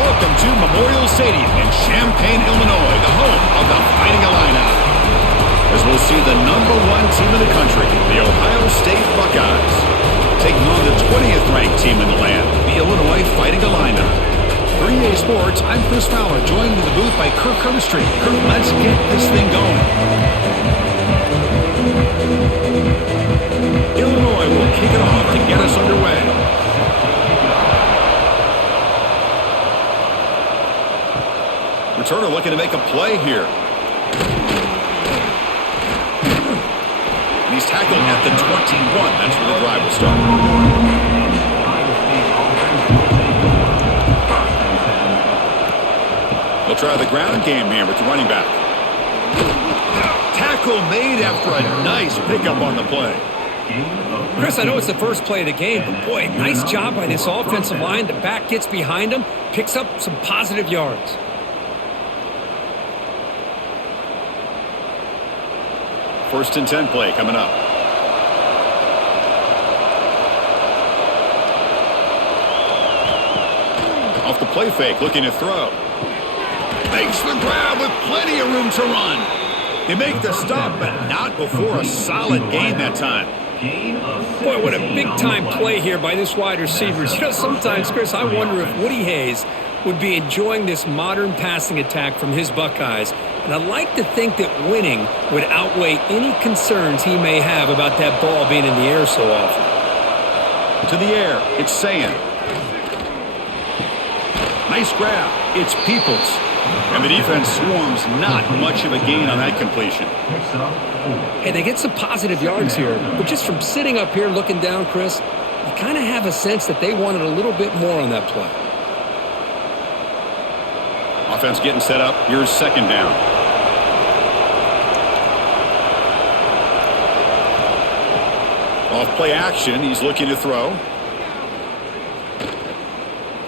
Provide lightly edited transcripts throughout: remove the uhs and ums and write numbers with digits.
Welcome to Memorial Stadium in Champaign, Illinois, the home of the Fighting Illini. As we'll see the #1 team in the country, the Ohio State Buckeyes, taking on the 20th ranked team in the land, the Illinois Fighting Illini. For EA Sports, I'm Chris Fowler, joined in the booth by Kirk Herbstreit. Kirk, let's get this thing going. Illinois will kick it off to get us underway. Returner looking to make a play here. And he's tackled at the 21. That's where the drive will start. They'll try the ground game here with the running back. Tackle made after a nice pickup on the play. Chris, I know it's the first play of the game, but boy, nice job by this offensive line. The back gets behind him, picks up some positive yards. First and 10 play coming up. Off the play fake, looking to throw. Makes the grab with plenty of room to run. They make the stop, but not before a solid gain that time. Boy, what a big-time play here by this wide receiver. You know, sometimes, Chris, I wonder if Woody Hayes would be enjoying this modern passing attack from his Buckeyes. And I'd like to think that winning would outweigh any concerns he may have about that ball being in the air so often. To the air, it's Sayin. Nice grab. It's Peoples. And the defense swarms, not much of a gain on that completion. Hey, they get some positive yards here, but just from sitting up here looking down, Chris, you kind of have a sense that they wanted a little bit more on that play. Offense getting set up. Here's second down. Off play action, he's looking to throw.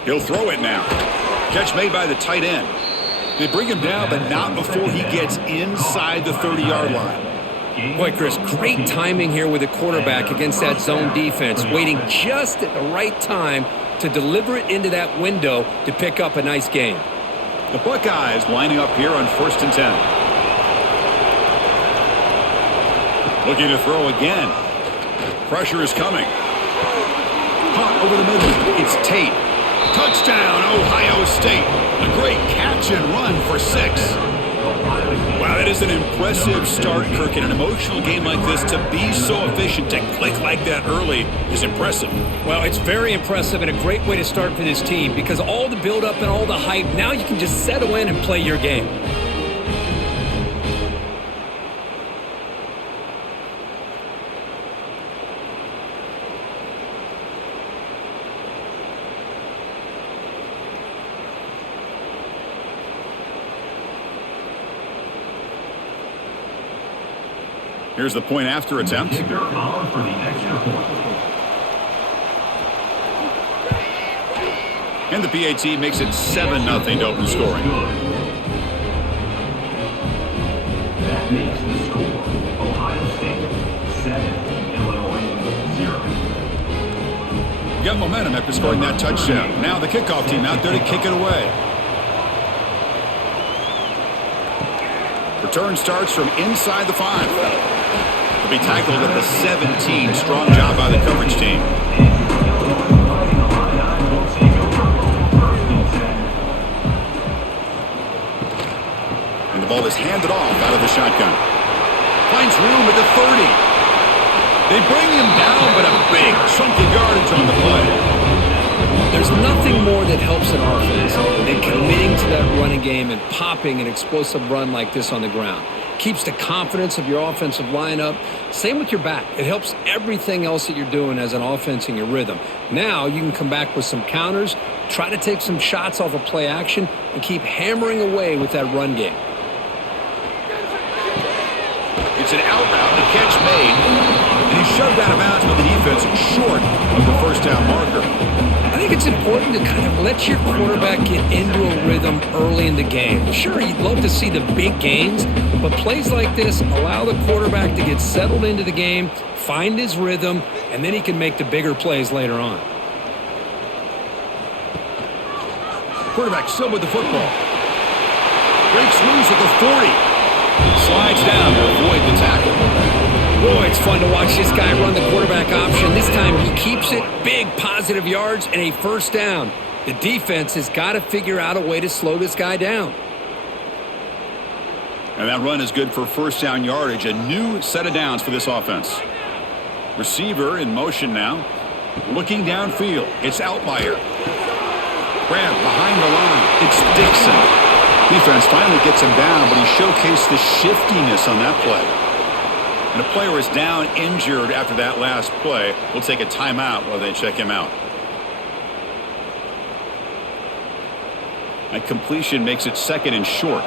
He'll throw it now. Catch made by the tight end. They bring him down, but not before he gets inside the 30-yard line. Boy, Chris, great timing here with the quarterback against that zone defense, waiting just at the right time to deliver it into that window to pick up a nice gain. The Buckeyes lining up here on 1st and 10. Looking to throw again. Pressure is coming. Caught over the middle. It's Tate. Touchdown, Ohio State. A great catch and run for 6. Wow, that is an impressive start, Kirk. In an emotional game like this, to be so efficient, to click like that early is impressive. Well, it's very impressive and a great way to start for this team because all the build-up and all the hype, now you can just settle in and play your game. Here's the point after attempt. And the PAT makes it 7-0 to open scoring. That makes the score Ohio State 7, Illinois 0. Got momentum after scoring that touchdown. Now the kickoff team out there to kick it away. Return starts from inside the 5. Will be tackled at the 17. Strong job by the coverage team. And the ball is handed off out of the shotgun. Finds room at the 30. They bring him down, but a big chunk of yardage on the play. There's nothing more that helps an offense than committing to that running game and popping an explosive run like this on the ground. Keeps the confidence of your offensive lineup. Same with your back. It helps everything else that you're doing as an offense in your rhythm. Now you can come back with some counters, try to take some shots off of play action, and keep hammering away with that run game. It's an outbound, a catch made, and he's shoved out of bounds by the defense short of the first down marker. I think it's important to kind of let your quarterback get into a rhythm early in the game. Sure, you'd love to see the big gains, but plays like this allow the quarterback to get settled into the game, find his rhythm, and then he can make the bigger plays later on. Quarterback still with the football. Breaks loose at the 40. Slides down to avoid the tackle. Boy, it's fun to watch this guy run the quarterback option. This time he keeps it. Big positive yards and a first down. The defense has got to figure out a way to slow this guy down. And that run is good for first down yardage. A new set of downs for this offense. Receiver in motion now. Looking downfield. It's Outlier. Grab behind the line. It's Dixon. Defense finally gets him down, but he showcased the shiftiness on that play. And a player is down injured after that last play. We'll take a timeout while they check him out. That completion makes it second and short.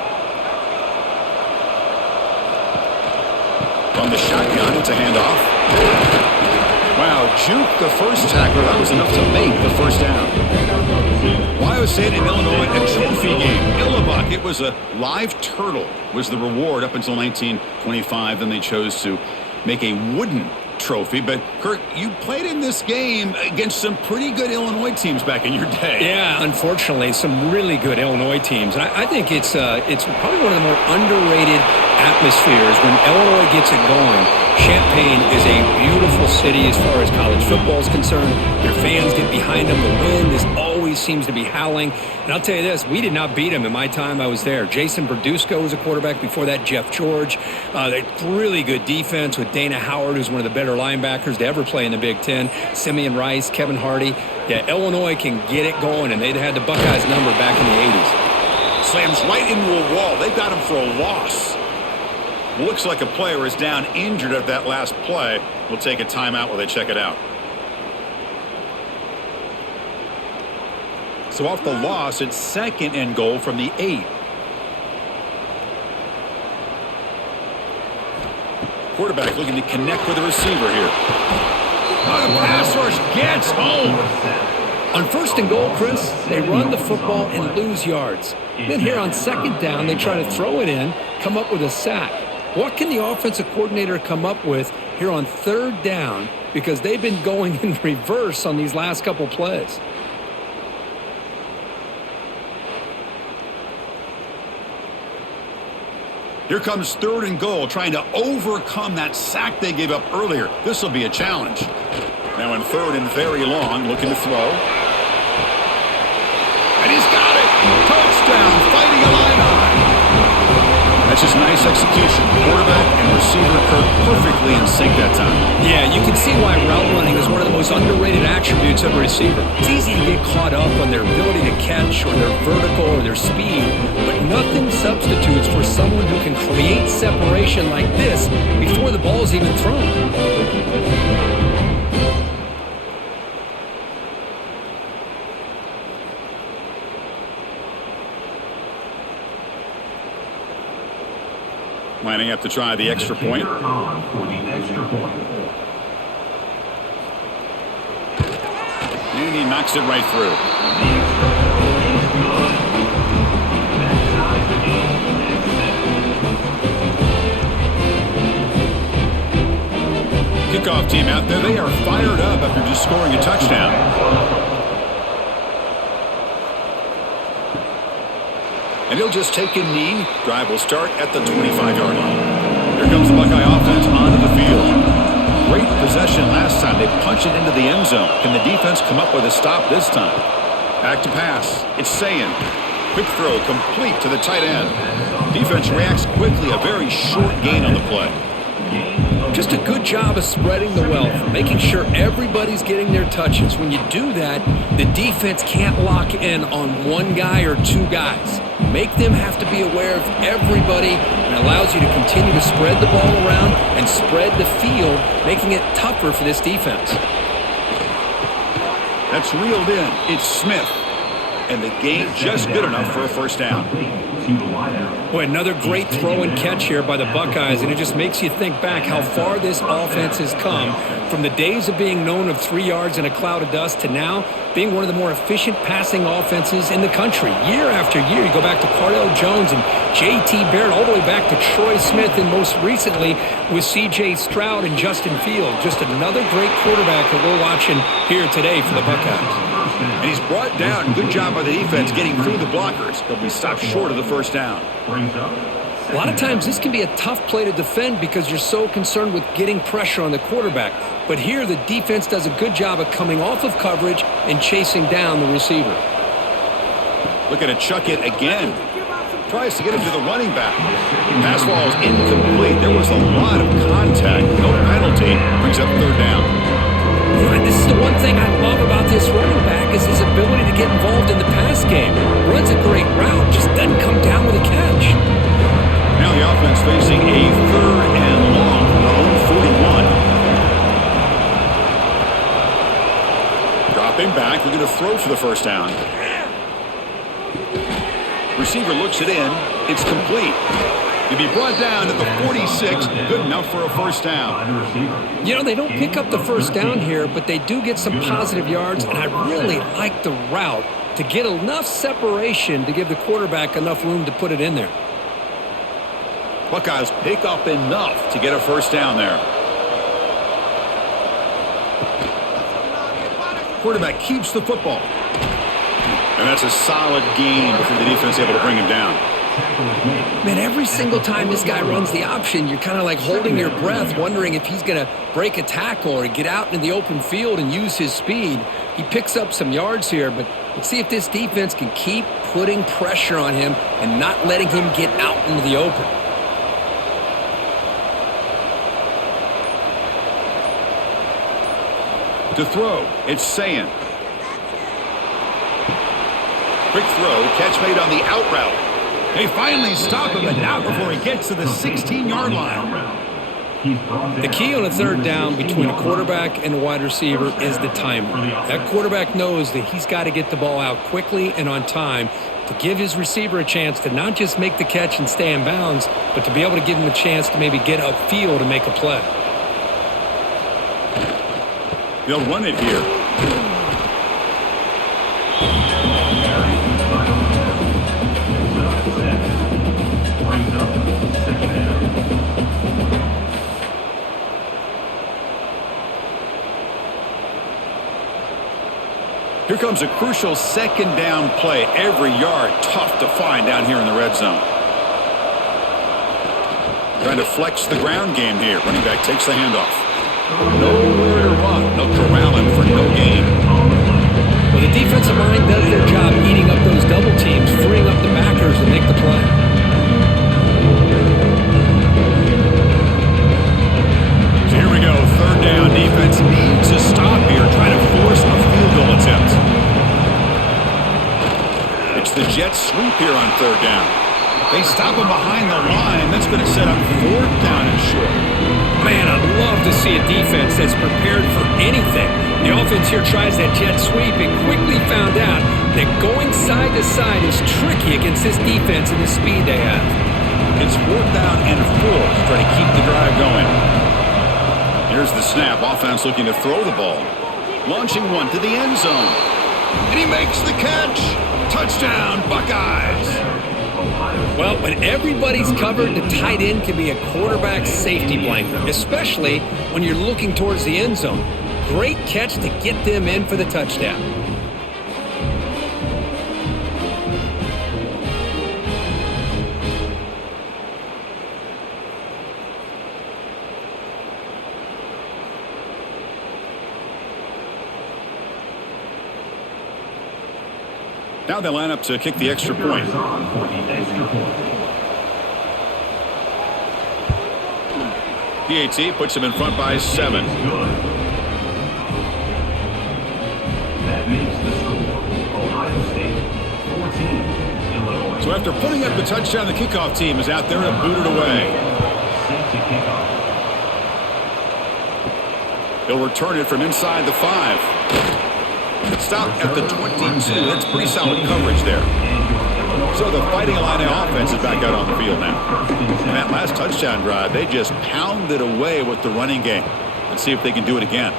From the shotgun, it's a handoff. Wow, juke the first tackler. That was enough to make the first down. Ohio State and Illinois, a trophy game. Illinois, it was a live turtle was the reward up until 1925. Then they chose to make a wooden trophy. But, Kurt, you played in this game against some pretty good Illinois teams back in your day. Yeah, unfortunately, some really good Illinois teams. And I think it's probably one of the more underrated atmospheres when Illinois gets it going. Champaign is a beautiful city as far as college football is concerned. Their fans get behind them. The wind always seems to be howling. And I'll tell you this, we did not beat them in my time I was there. Jason Berdusco was a quarterback. Before that, Jeff George. Really good defense with Dana Howard, who's one of the better linebackers to ever play in the Big Ten. Simeon Rice, Kevin Hardy. Yeah, Illinois can get it going, and they'd had the Buckeyes number back in the 80s. Slams right into a wall. They got him for a loss. Looks like a player is down injured at that last play. We'll take a timeout while they check it out. So off the loss, it's second and goal from the 8. Quarterback looking to connect with the receiver here. The pass rush gets home. On first and goal, Chris, they run the football and lose yards. Then here on second down, they try to throw it in, come up with a sack. What can the offensive coordinator come up with here on third down? Because they've been going in reverse on these last couple plays. Here comes third and goal, trying to overcome that sack they gave up earlier. This will be a challenge. Now in third and very long, looking to throw. And he's got it! Touchdown, fighting a line high. That's just nice execution. Quarterback and receiver perfectly in sync that time. Yeah, you can see why route running is one of the most underrated attributes of a receiver. It's easy to get caught up on their ability to catch or their vertical or their speed, but nothing substitutes for someone who can create separation like this before the ball is even thrown. Lining up to try the extra point. For the extra point. And he knocks it right through. Kickoff team out there. They are fired up after just scoring a touchdown. And he'll just take a knee. Drive will start at the 25-yard line. Here comes the Buckeye offense onto the field. Great possession last time. They punch it into the end zone. Can the defense come up with a stop this time? Back to pass. It's Sayin. Quick throw complete to the tight end. Defense reacts quickly. A very short gain on the play. Just a good job of spreading the wealth, making sure everybody's getting their touches. When you do that, the defense can't lock in on one guy or two guys. Make them have to be aware of everybody, and allows you to continue to spread the ball around and spread the field, making it tougher for this defense. That's reeled in. It's Smith. And the gain just good enough for a first down. Boy, another great throw and catch here by the Buckeyes, and it just makes you think back how far this offense has come from the days of being known of 3 yards in a cloud of dust to now being one of the more efficient passing offenses in the country. Year after year, you go back to Cardell Jones and J.T. Barrett, all the way back to Troy Smith, and most recently with C.J. Stroud and Justin Fields. Just another great quarterback that we're watching here today for the Buckeyes. First down. And he's brought down. Good job by the defense getting through the blockers. He'll be stopped short of the first down. Brings up. A lot of times this can be a tough play to defend because you're so concerned with getting pressure on the quarterback. But here the defense does a good job of coming off of coverage and chasing down the receiver. Looking to chuck it again. Tries to get it to the running back. Pass ball is incomplete. There was a lot of contact. No penalty. Brings up third down. This is the one thing I love about this running back is his ability to get involved in the pass game. Runs a great route, just doesn't come down with a catch. Now the offense facing a third and long from their own 41. Dropping back, looking to throw for the first down. Receiver looks it in. It's complete. To be brought down at the 46, good enough for a first down. You know, they don't pick up the first down here, but they do get some positive yards, and I really like the route to get enough separation to give the quarterback enough room to put it in there. Buckeyes pick up enough to get a first down there. Quarterback keeps the football. And that's a solid gain before the defense able to bring him down. Man, every single time this guy runs the option, you're kind of like holding your breath, wondering if he's going to break a tackle or get out into the open field and use his speed. He picks up some yards here, but let's see if this defense can keep putting pressure on him and not letting him get out into the open. To throw, it's Sayin. Quick throw, catch made on the out route. They finally stop him, but not before he gets to the 16-yard line. The key on a third down between a quarterback and a wide receiver is the timer. That quarterback knows that he's got to get the ball out quickly and on time to give his receiver a chance to not just make the catch and stay in bounds, but to be able to give him a chance to maybe get upfield and make a play. They'll run it here. Here comes a crucial second down play. Every yard tough to find down here in the red zone. Trying to flex the ground game here. Running back takes the handoff. Nowhere to run. They'll corral him for no gain. Well, the defensive line does their job eating up those double teams, freeing up the backers to make the play. So here we go. Third down. Defense needs to stop here. Trying to force a field goal attempt. It's the Jets sweep here on third down. They stop him behind the line. That's going to set up fourth down and short. Man, I'd love to see a defense that's prepared for anything. The offense here tries that jet sweep and quickly found out that going side to side is tricky against this defense and the speed they have. It's fourth down and 4 to try to keep the drive going. Here's the snap. Offense looking to throw the ball. Launching one to the end zone. And he makes the catch. Touchdown, Buckeyes. Well, when everybody's covered, the tight end can be a quarterback safety blanket, especially when you're looking towards the end zone. Great catch to get them in for the touchdown. Now they line up to kick the extra point. PAT puts him in front by 7. That makes the score Ohio State 14, Illinois. So after putting up the touchdown, the kickoff team is out there to boot it away. Safety kickoff. He'll return it from inside the 5. Stopped at the 22. That's pretty solid coverage there. So the Fighting Illini offense is back out on the field now. And that last touchdown drive, they just pounded away with the running game. Let's see if they can do it again.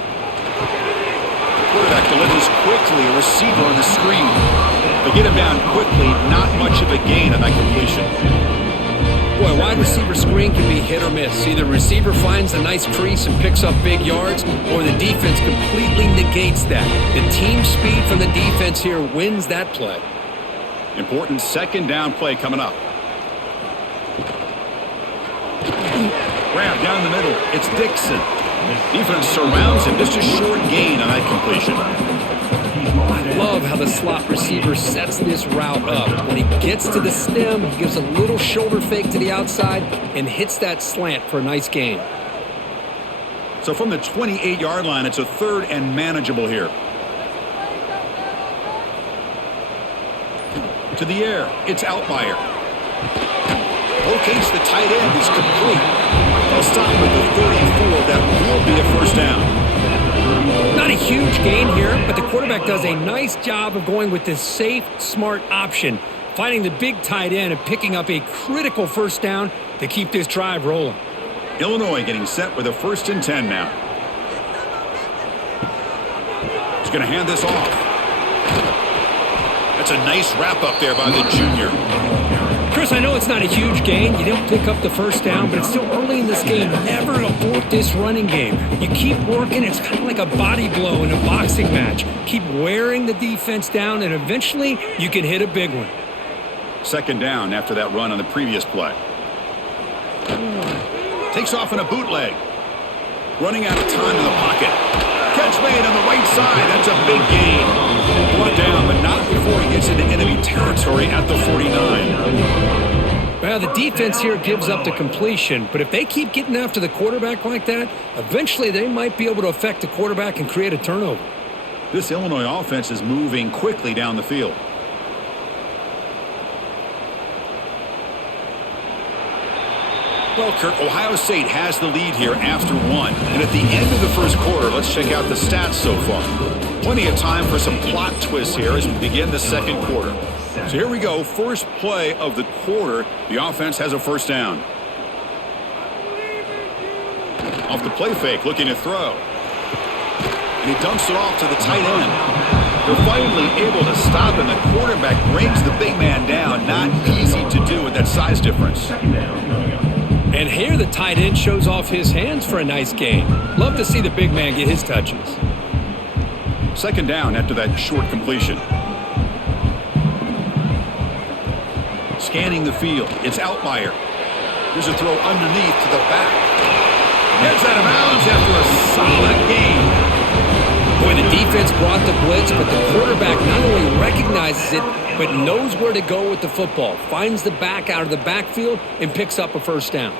Quarterback delivers quickly, a receiver on the screen. They get him down quickly, not much of a gain on that completion. Boy, wide receiver screen can be hit or miss. Either receiver finds a nice crease and picks up big yards, or the defense completely negates that. The team speed from the defense here wins that play. Important second down play coming up. Grab down the middle. It's Dixon. Defense surrounds him. Just a short gain on that completion. I love how the slot receiver sets this route up. When he gets to the stem, he gives a little shoulder fake to the outside and hits that slant for a nice gain. So from the 28-yard line, it's a third and manageable here. To the air, it's Altmaier. Locates the tight end, is complete. They'll stop with the 34. That will be a first down. Not a huge gain here, but the quarterback does a nice job of going with this safe, smart option, finding the big tight end and picking up a critical first down to keep this drive rolling. Illinois getting set with a 1st and 10 now. He's going to hand this off. That's a nice wrap up there by the junior. Chris, I know it's not a huge gain. You didn't pick up the first down, but it's still early in this game. Never abort this running game. You keep working. It's kind of like a body blow in a boxing match. Keep wearing the defense down, and eventually you can hit a big one. Second down after that run on the previous play. Takes off in a bootleg. Running out of time in the pocket. Catch made on the right side. That's a big gain. Brought down, but not before he gets into enemy territory at the 49. Well, the defense here gives up the completion, but if they keep getting after the quarterback like that, eventually they might be able to affect the quarterback and create a turnover. This Illinois offense is moving quickly down the field. Well, Kirk, Ohio State has the lead here after one. And at the end of the first quarter, let's check out the stats so far. Plenty of time for some plot twists here as we begin the second quarter. So here we go. First play of the quarter. The offense has a first down. Off the play fake, looking to throw. And he dumps it off to the tight end. They're finally able to stop him. The quarterback brings the big man down. Not easy to do with that size difference. And here the tight end shows off his hands for a nice gain. Love to see the big man get his touches. Second down after that short completion. Scanning the field. It's Altmaier. There's a throw underneath to the back. Heads out of bounds after a solid gain. Boy, the defense brought the blitz, but the quarterback not only recognizes it, but knows where to go with the football. Finds the back out of the backfield and picks up a first down.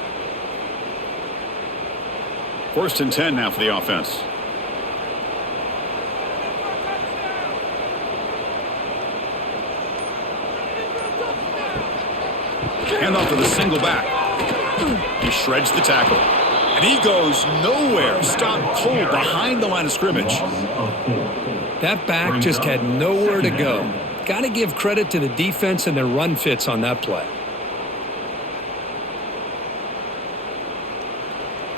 1st and 10 now for the offense. Hand off to the single back. He shreds the tackle. And he goes nowhere. Stopped cold behind the line of scrimmage. That back just had nowhere to go. Got to give credit to the defense and their run fits on that play.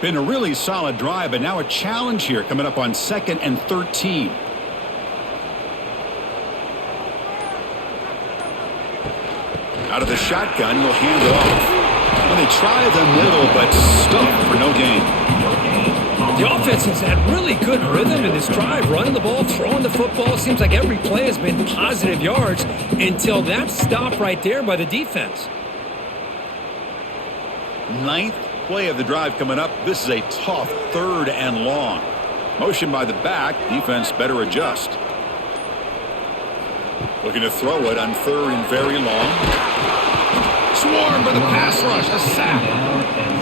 Been a really solid drive, but now a challenge here coming up on 2nd and 13. Out of the shotgun, he'll hand it off. Well, they try the middle, but stuck for no gain. The offense has had really good rhythm in this drive, running the ball, throwing the football. Seems like every play has been positive yards until that stop right there by the defense. 9th play of the drive coming up. This is a tough 3rd and long. Motion by the back. Defense better adjust. Looking to throw it on 3rd and very long. Swarmed by the pass rush. A sack.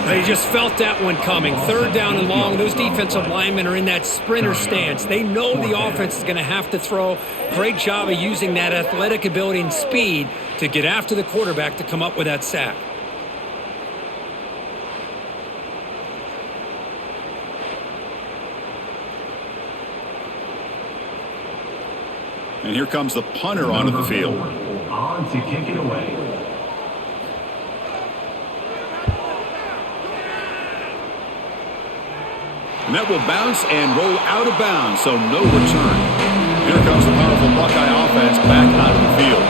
They just felt that one coming. 3rd down and long. Those defensive linemen are in that sprinter stance. They know the offense is going to have to throw. Great job of using that athletic ability and speed to get after the quarterback to come up with that sack. And here comes the punter onto the field. On to kick it away. And that will bounce and roll out of bounds, so no return. Here comes the powerful Buckeye offense back onto the field.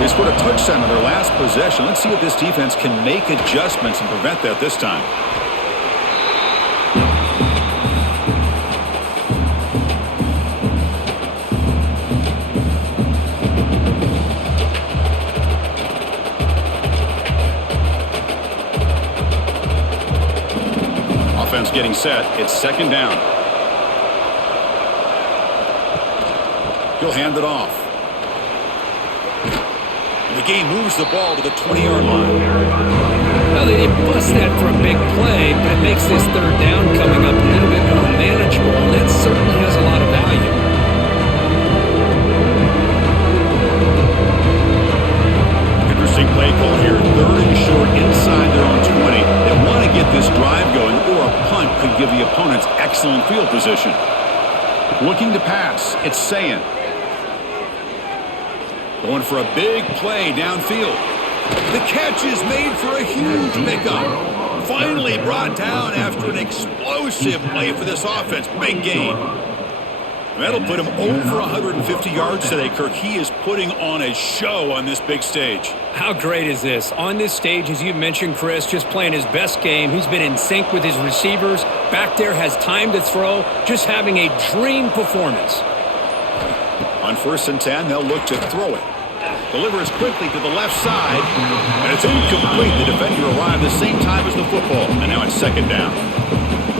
They scored a touchdown on their last possession. Let's see if this defense can make adjustments and prevent that this time. Offense getting set. It's second down. He'll hand it off. The game moves the ball to the 20-yard line. Well, they didn't bust that for a big play, but it makes this third down coming up a little bit more manageable, and that certainly has a lot of value. Interesting play call here. Third and short inside their own 20. They want to get this drive going, or a punt could give the opponents excellent field position. Looking to pass. It's Sayin. Going for a big play downfield. The catch is made for a huge pickup. Finally brought down after an explosive play for this offense. Big gain. That'll put him over 150 yards today, Kirk. He is putting on a show on this big stage. How great is this? On this stage, as you mentioned, Chris, just playing his best game. He's been in sync with his receivers. Back there, has time to throw. Just having a dream performance. On 1st and 10, they'll look to throw it. Delivers quickly to the left side, and it's incomplete. The defender arrived the same time as the football, and now it's second down.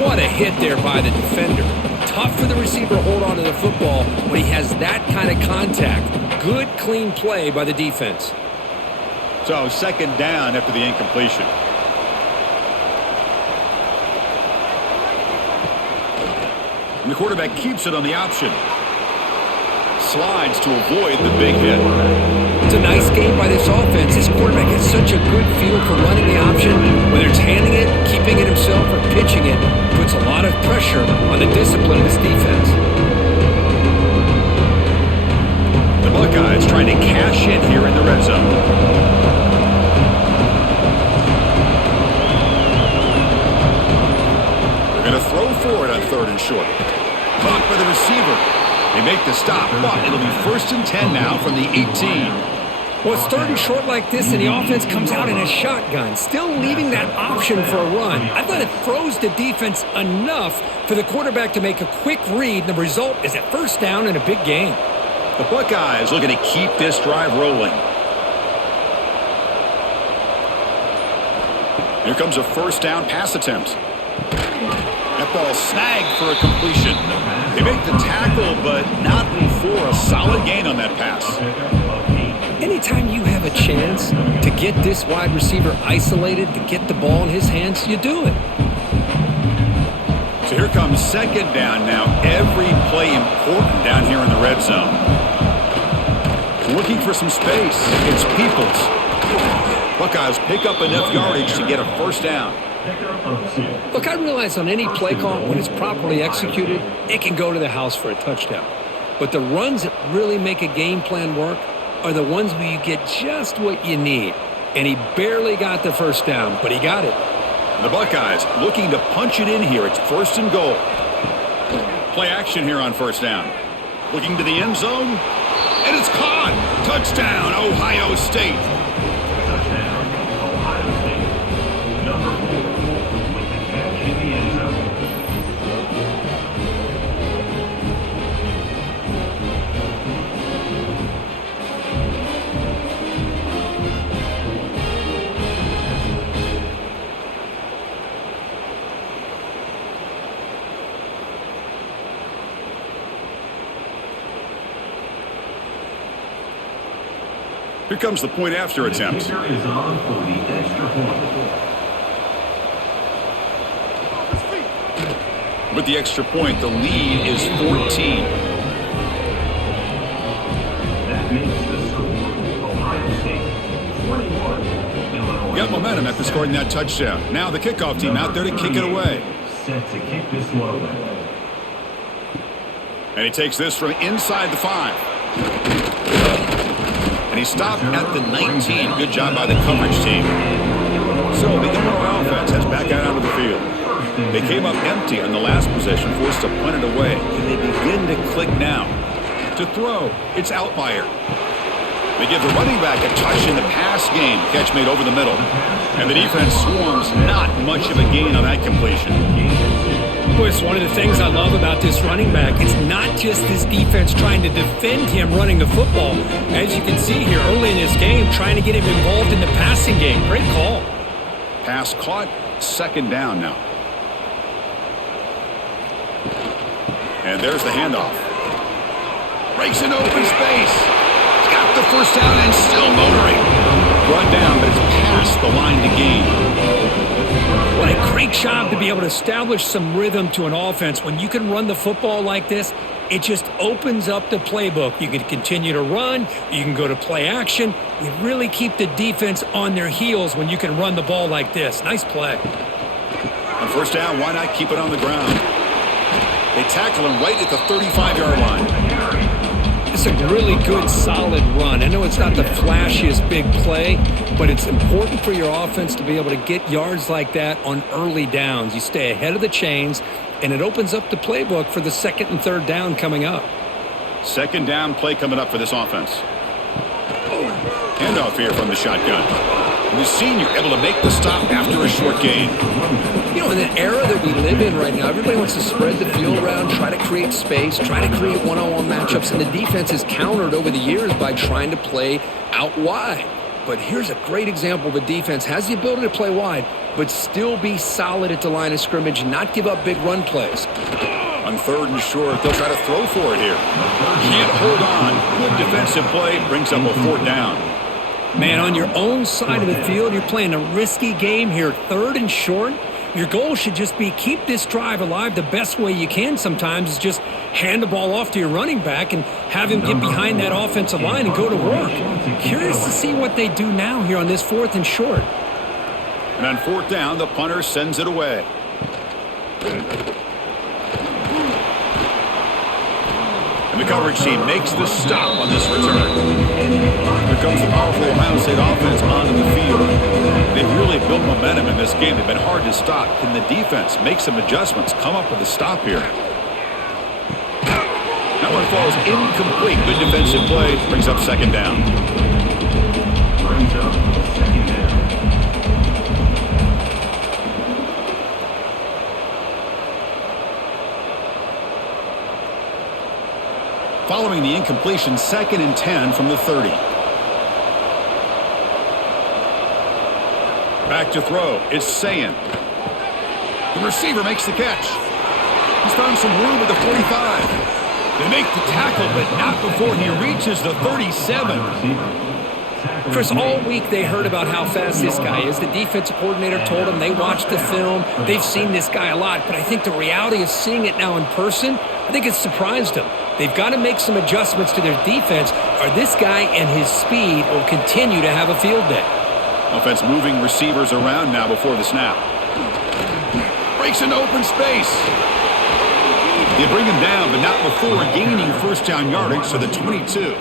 What a hit there by the defender. Tough for the receiver to hold on to the football when he has that kind of contact. Good, clean play by the defense. So second down after the incompletion. And the quarterback keeps it on the option. Slides to avoid the big hit. It's a nice game by this offense. This quarterback has such a good feel for running the option. Whether it's handing it, keeping it himself, or pitching it, puts a lot of pressure on the discipline of this defense. The Buckeyes trying to cash in here in the red zone. They're going to throw for it on 3rd and short. Caught by the receiver. They make the stop, but it'll be 1st and 10 now from the 18. Well, it's 3rd and short like this, and the offense comes out in a shotgun, still leaving that option for a run. I thought it throws the defense enough for the quarterback to make a quick read, and the result is a 1st down and a big gain. The Buckeyes looking to keep this drive rolling. Here comes a 1st down pass attempt. That ball snagged for a completion. They make the tackle, but not before a solid gain on that pass. Anytime you have a chance to get this wide receiver isolated, to get the ball in his hands, you do it. So here comes second down now. Every play important down here in the red zone. Looking for some space. It's Peoples. Buckeyes pick up enough yardage to get a 1st down. Look, I realize on any play call, when it's properly executed, it can go to the house for a touchdown. But the runs that really make a game plan work are the ones where you get just what you need. And he barely got the 1st down, but he got it. The Buckeyes looking to punch it in here. It's 1st and goal. Play action here on 1st down. Looking to the end zone. And it's caught. Touchdown, Ohio State. Here comes the point after attempt. The kicker is on for the extra point. With the extra point, the lead is 14. That makes the score Ohio State 21, Illinois. Got momentum after scoring that touchdown. Now the kickoff team out there to kick it away. Set to kick this one away. And he takes this from inside the 5. And he stopped at the 19. Good job by the coverage team. So the Illinois offense heads back out onto the field. They came up empty on the last possession, forced to punt it away. And they begin to click now. To throw, it's Altmaier. They give the running back a touch in the pass game. Catch made over the middle. And the defense swarms. Not much of a gain on that completion. Boy, it's one of the things I love about this running back. It's not just this defense trying to defend him running the football. As you can see here early in this game, trying to get him involved in the passing game. Great call. Pass caught. Second down now. And there's the handoff. Breaks in open space. He's got the first down and still motoring. Run down, but it's past the line to gain. What a great job to be able to establish some rhythm to an offense. When you can run the football like this, it just opens up the playbook. You can continue to run. You can go to play action. You really keep the defense on their heels when you can run the ball like this. Nice play. On first down, why not keep it on the ground? They tackle him right at the 35-yard line. It's a really good, solid run. I know it's not the flashiest big play, but it's important for your offense to be able to get yards like that on early downs. You stay ahead of the chains, and it opens up the playbook for the second and third down coming up. Second down play coming up for this offense. Handoff here from the shotgun. And the senior able to make the stop after a short gain. You know, in the era that we live in right now, everybody wants to spread the field around, try to create space, try to create one-on-one matchups, and the defense has countered over the years by trying to play out wide. But here's a great example. The defense has the ability to play wide, but still be solid at the line of scrimmage, not give up big run plays. On third and short, they'll try to throw for it here. Can't hold on. Good defensive play brings up a fourth down. Man, on your own side of the field, you're playing a risky game here. Third and short, your goal should just be keep this drive alive the best way you can sometimes is just hand the ball off to your running back and have him get behind that offensive line and go to work. Curious to see what they do now here on this fourth and short. And on fourth down, the punter sends it away. And the coverage team makes the stop on this return. Here comes the powerful Ohio State offense onto the field. They've really built momentum in this game. They've been hard to stop. Can the defense make some adjustments, come up with a stop here? That one falls incomplete. Good defensive play. Brings up second down. Brings up second down. Following the incompletion, 2nd and 10 from the 30. Back to throw. It's Sayin. The receiver makes the catch. He's found some room at the 45. They make the tackle, but not before he reaches the 37. Chris, all week they heard about how fast this guy is. The defensive coordinator told them they watched the film. They've seen this guy a lot, but I think the reality of seeing it now in person, I think it's surprised them. They've got to make some adjustments to their defense, or this guy and his speed will continue to have a field day. Offense moving receivers around now before the snap. Breaks into open space. They bring him down, but not before gaining first down yardage to the 22.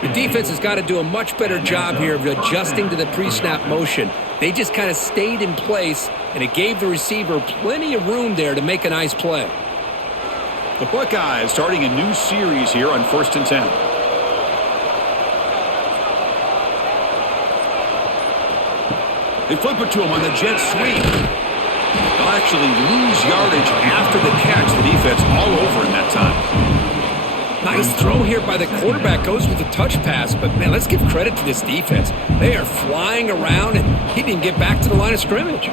The defense has got to do a much better job here of adjusting to the pre-snap motion. They just kind of stayed in place, and it gave the receiver plenty of room there to make a nice play. The Buckeyes starting a new series here on 1st and 10. They flip it to him on the jet sweep. They'll actually lose yardage after the catch. The defense all over in that time. Nice throw here by the quarterback. Goes with a touch pass, but man, let's give credit to this defense. They are flying around, and he didn't get back to the line of scrimmage.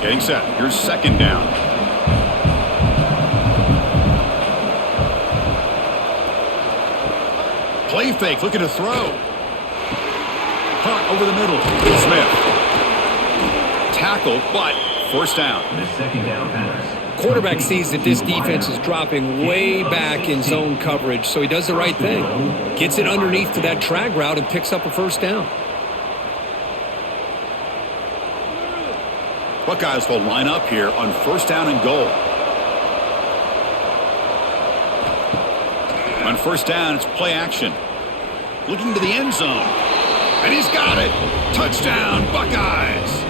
Getting set. Here's second down. Play fake, looking to throw. Caught over the middle. Smith. Tackle, but first down. The second down pass. Quarterback sees that this defense is dropping way back in zone coverage, so he does the right thing. Gets it underneath to that drag route and picks up a first down. Buckeyes will line up here on first down and goal. On first down, it's play action. Looking to the end zone. And he's got it. Touchdown, Buckeyes.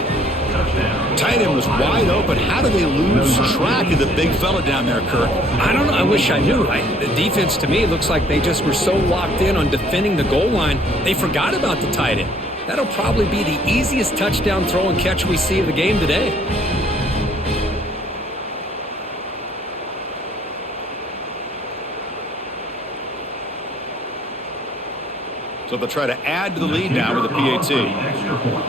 touchdown. Tight end was wide open. How do they lose track of the big fella down there, Kirk? I don't know. I wish I knew. The defense, to me, looks like they just were so locked in on defending the goal line, they forgot about the tight end. That'll probably be the easiest touchdown throw and catch we see of the game today. So they'll try to add to the lead now with the PAT. Extra point.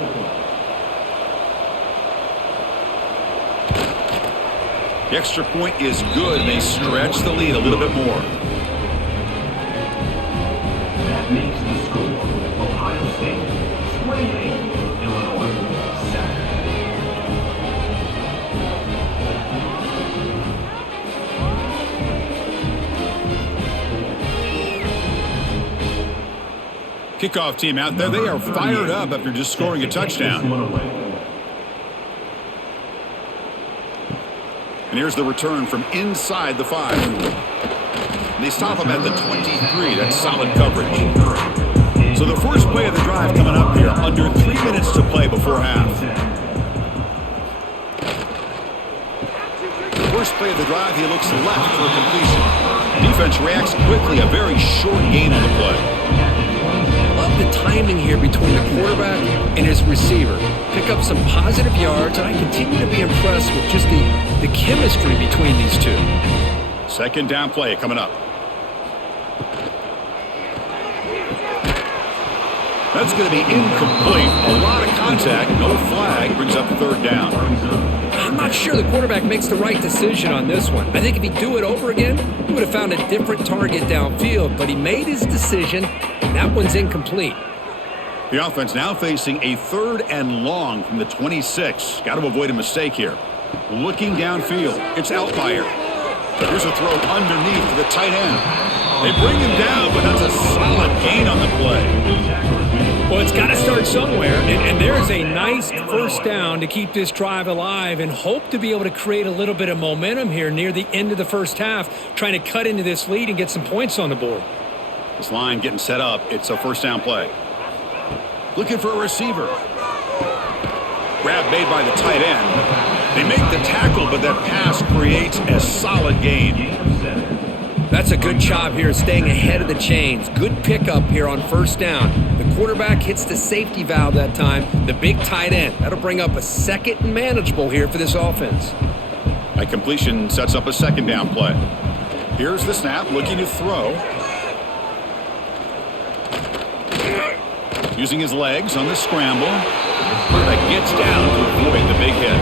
The extra point is good. They stretch the lead a little bit more. That makes the score Ohio State 28, Illinois 7. Kickoff team out there. They are fired up after just scoring a touchdown. And here's the return from inside the 5. They stop him at the 23. That's solid coverage. So the first play of the drive coming up here. Under 3 minutes to play before half. The first play of the drive, he looks left for a completion. Defense reacts quickly. A very short gain on the play. Love the timing here between the quarterback and his receiver. Pick up some positive yards, and I continue to be impressed with just the chemistry between these two. Second down play coming up. That's going to be incomplete. A lot of contact, no flag, brings up third down. I'm not sure the quarterback makes the right decision on this one. I think if he'd do it over again, he would have found a different target downfield, but he made his decision, and that one's incomplete. The offense now facing a 3rd and long from the 26. Got to avoid a mistake here. Looking downfield. It's Altmaier. Here's a throw underneath to the tight end. They bring him down, but that's a solid gain on the play. Well, it's got to start somewhere, and there's a nice first down to keep this drive alive and hope to be able to create a little bit of momentum here near the end of the first half, trying to cut into this lead and get some points on the board. This line getting set up. It's a first down play. Looking for a receiver. Grab made by the tight end. They make the tackle, but that pass creates a solid gain. That's a good job here staying ahead of the chains. Good pickup here on first down. The quarterback hits the safety valve that time. The big tight end. That'll bring up a second and manageable here for this offense. That completion sets up a second down play. Here's the snap, looking to throw. Using his legs on the scramble. Quarterback gets down to avoid the big hit.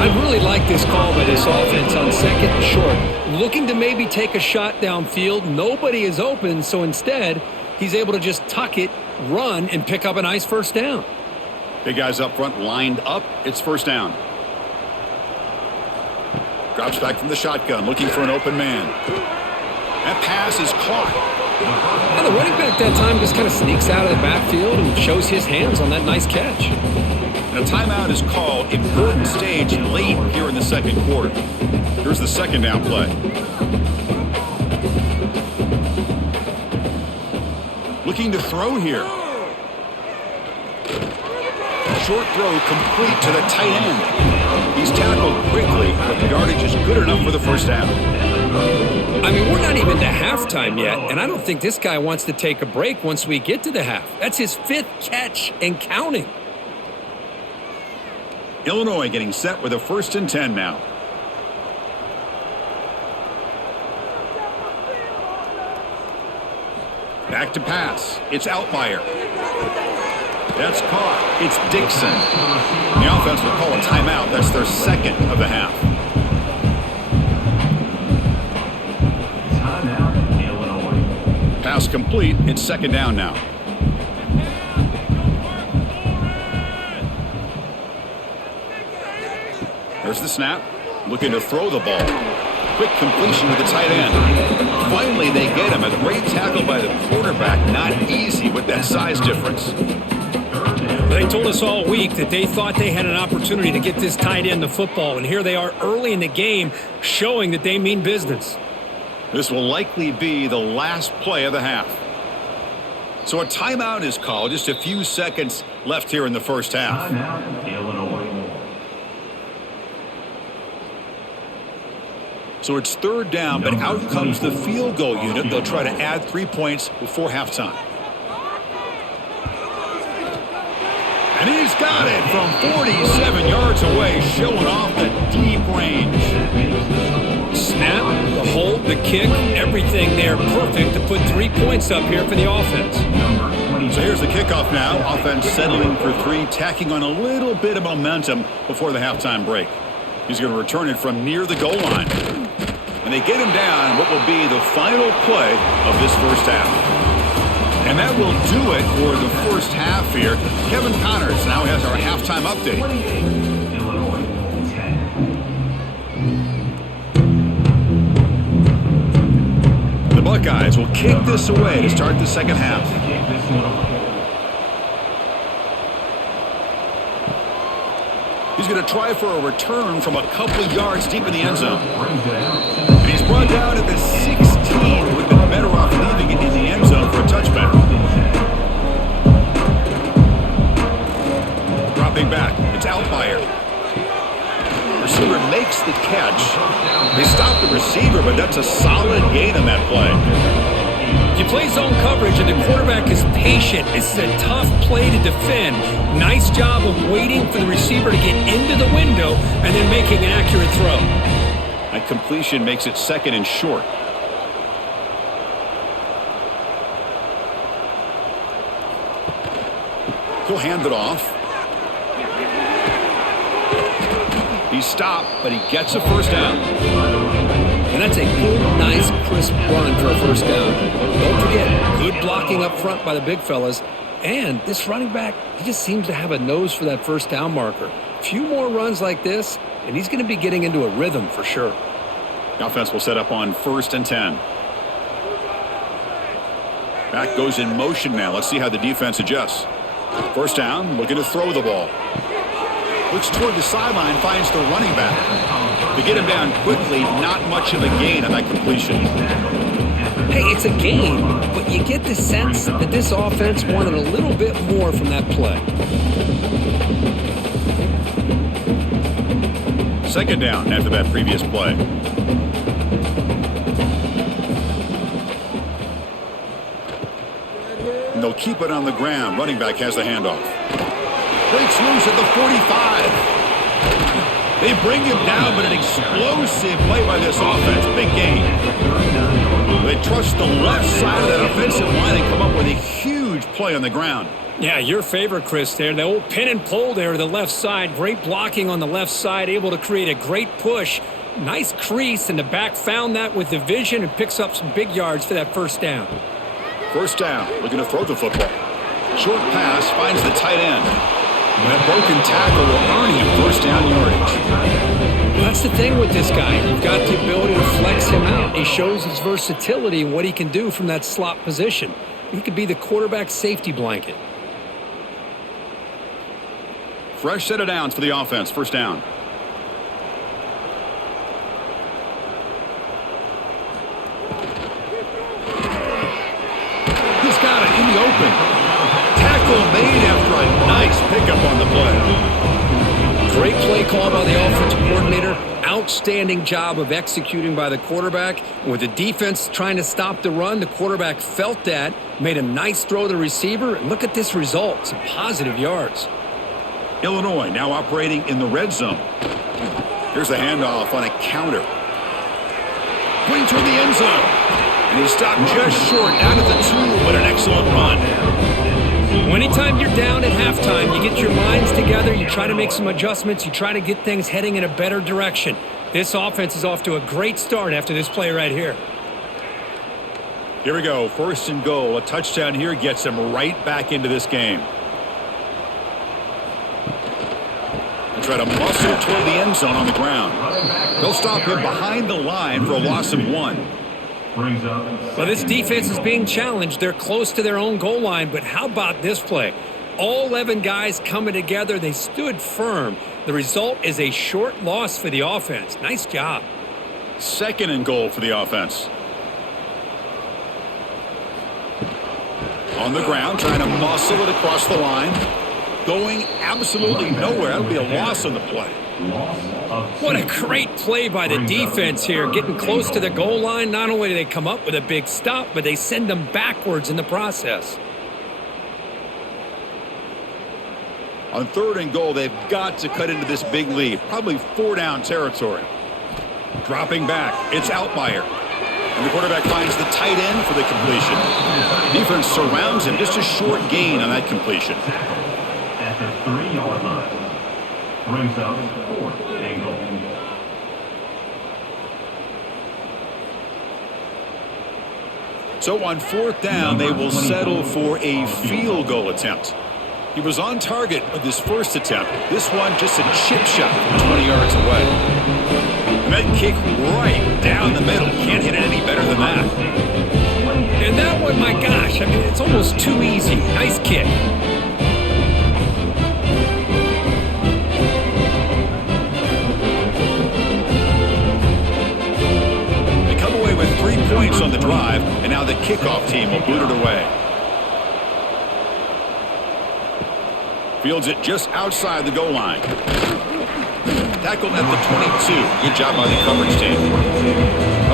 I really like this call by this offense on second and short. Looking to maybe take a shot downfield. Nobody is open, so instead, he's able to just tuck it, run, and pick up a nice first down. Big guys up front lined up. It's first down. Drops back from the shotgun, looking for an open man. That pass is caught. And the running back that time just kind of sneaks out of the backfield and shows his hands on that nice catch. And a timeout is called. Important stage late here in the second quarter. Here's the second down play. Looking to throw here. Short throw complete to the tight end. He's tackled quickly, but the yardage is good enough for the first down. I mean, we're not even to halftime yet, and I don't think this guy wants to take a break once we get to the half. That's his 5th catch and counting. Illinois getting set with a 1st and 10 now. Back to pass. It's Altmaier. That's caught. It's Dixon. The offense will call a timeout. That's their second of the half. Timeout, Illinois. Pass complete. It's second down now. There's the snap. Looking to throw the ball. Quick completion to the tight end. Finally, they get him. A great tackle by the quarterback. Not easy with that size difference. They told us all week that they thought they had an opportunity to get this tight end the football, and here they are early in the game showing that they mean business. This will likely be the last play of the half. So a timeout is called. Just a few seconds left here in the first half. Timeout, Illinois. So it's third down, but out comes the field goal unit. They'll try to add 3 points before halftime. And he's got it from 47 yards away, showing off the deep range. Snap, the hold, the kick, everything there perfect to put 3 points up here for the offense. So here's the kickoff now. Offense settling for 3, tacking on a little bit of momentum before the halftime break. He's going to return it from near the goal line. And they get him down what will be the final play of this first half. And that will do it for the first half here. Kevin Connors now has our halftime update. Illinois 10. The Buckeyes will kick this away to start the second half. He's going to try for a return from a couple yards deep in the end zone. And he's brought down at the 16. Would have been better off leaving it in the end zone for a touchback. Dropping back. It's Altmaier. Receiver makes the catch. They stop the receiver, but that's a solid gain on that play. You play zone coverage and the quarterback is patient. It's a tough play to defend. Nice job of waiting for the receiver to get into the window and then making an accurate throw. That completion makes it second and short. He'll hand it off. He's stopped, but he gets a first down. And that's a good, nice, crisp run for a first down. Don't forget, good blocking up front by the big fellas. And this running back, he just seems to have a nose for that first down marker. A few more runs like this, and he's going to be getting into a rhythm for sure. The offense will set up on 1st and 10. Back goes in motion now. Let's see how the defense adjusts. First down, looking to throw the ball. Looks toward the sideline, finds the running back. To get him down quickly, not much of a gain on that completion. Hey, it's a gain, but you get the sense that this offense wanted a little bit more from that play. Second down after that previous play. And they'll keep it on the ground. Running back has the handoff. Breaks loose at the 45. They bring him down, but an explosive play by this offense. Big gain. They trust the left side of that offensive line and come up with a huge play on the ground. Yeah, your favorite, Chris, there. The old pin and pull there to the left side. Great blocking on the left side, able to create a great push. Nice crease, and the back found that with the vision and picks up some big yards for that first down. First down, looking to throw the football. Short pass finds the tight end. And a broken tackle will earn him first down yardage. Well, that's the thing with this guy. You've got the ability to flex him out. He shows his versatility and what he can do from that slot position. He could be the quarterback safety blanket. Fresh set of downs for the offense. First down. He's got it in the open. Tackle made after a nice pickup on the play. Great play call by the offensive coordinator. Outstanding job of executing by the quarterback. With the defense trying to stop the run, the quarterback felt that, made a nice throw to the receiver. And look at this result. Some positive yards. Illinois now operating in the red zone. Here's the handoff on a counter. Going toward the end zone. And he stopped just short, out of the 2, but an excellent run. Anytime you're down at halftime, you get your minds together, you try to make some adjustments, you try to get things heading in a better direction. This offense is off to a great start after this play right here. Here we go, 1st and goal. A touchdown here gets them right back into this game. They'll try to muscle toward the end zone on the ground. They'll stop him behind the line for a loss of 1. Well, this defense is being challenged. They're close to their own goal line, but how about this play? All 11 guys coming together. They stood firm. The result is a short loss for the offense. Nice job. 2nd and goal for the offense. On the ground, trying to muscle it across the line. Going absolutely nowhere. That would be a loss on the play. Loss of 2. What a great play by the defense here, getting close to the goal line. Not only do they come up with a big stop, but they send them backwards in the process. On 3rd and goal, they've got to cut into this big lead. Probably 4-down territory. Dropping back, it's Altmaier. And the quarterback finds the tight end for the completion. Defense surrounds him, just a short gain on that completion. At the 3-yard line. Brings up 4th and goal. So on 4th down, they will settle for a field goal attempt. He was on target with his first attempt. This one just a chip shot from 20 yards away. And that kick right down the middle. Can't hit it any better than that. And that one, my gosh, I mean, it's almost too easy. Nice kick. They come away with 3 points on the drive, and now the kickoff team will boot it away. Fields it just outside the goal line. Tackled at the 22. Good job by the coverage team.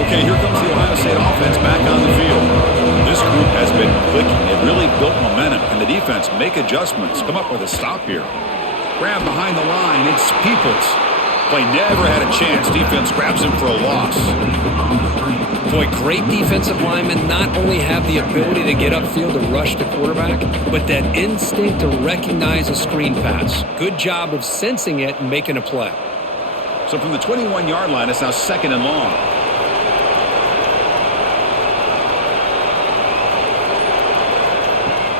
Okay, here comes the Ohio State offense back on the field. This group has been clicking. It really built momentum. Can the defense make adjustments? Come up with a stop here. Grab behind the line. It's Peoples. Play never had a chance. Defense grabs him for a loss. Boy, great defensive linemen not only have the ability to get upfield and rush the quarterback, but that instinct to recognize a screen pass. Good job of sensing it and making a play. So from the 21-yard line, it's now 2nd and long.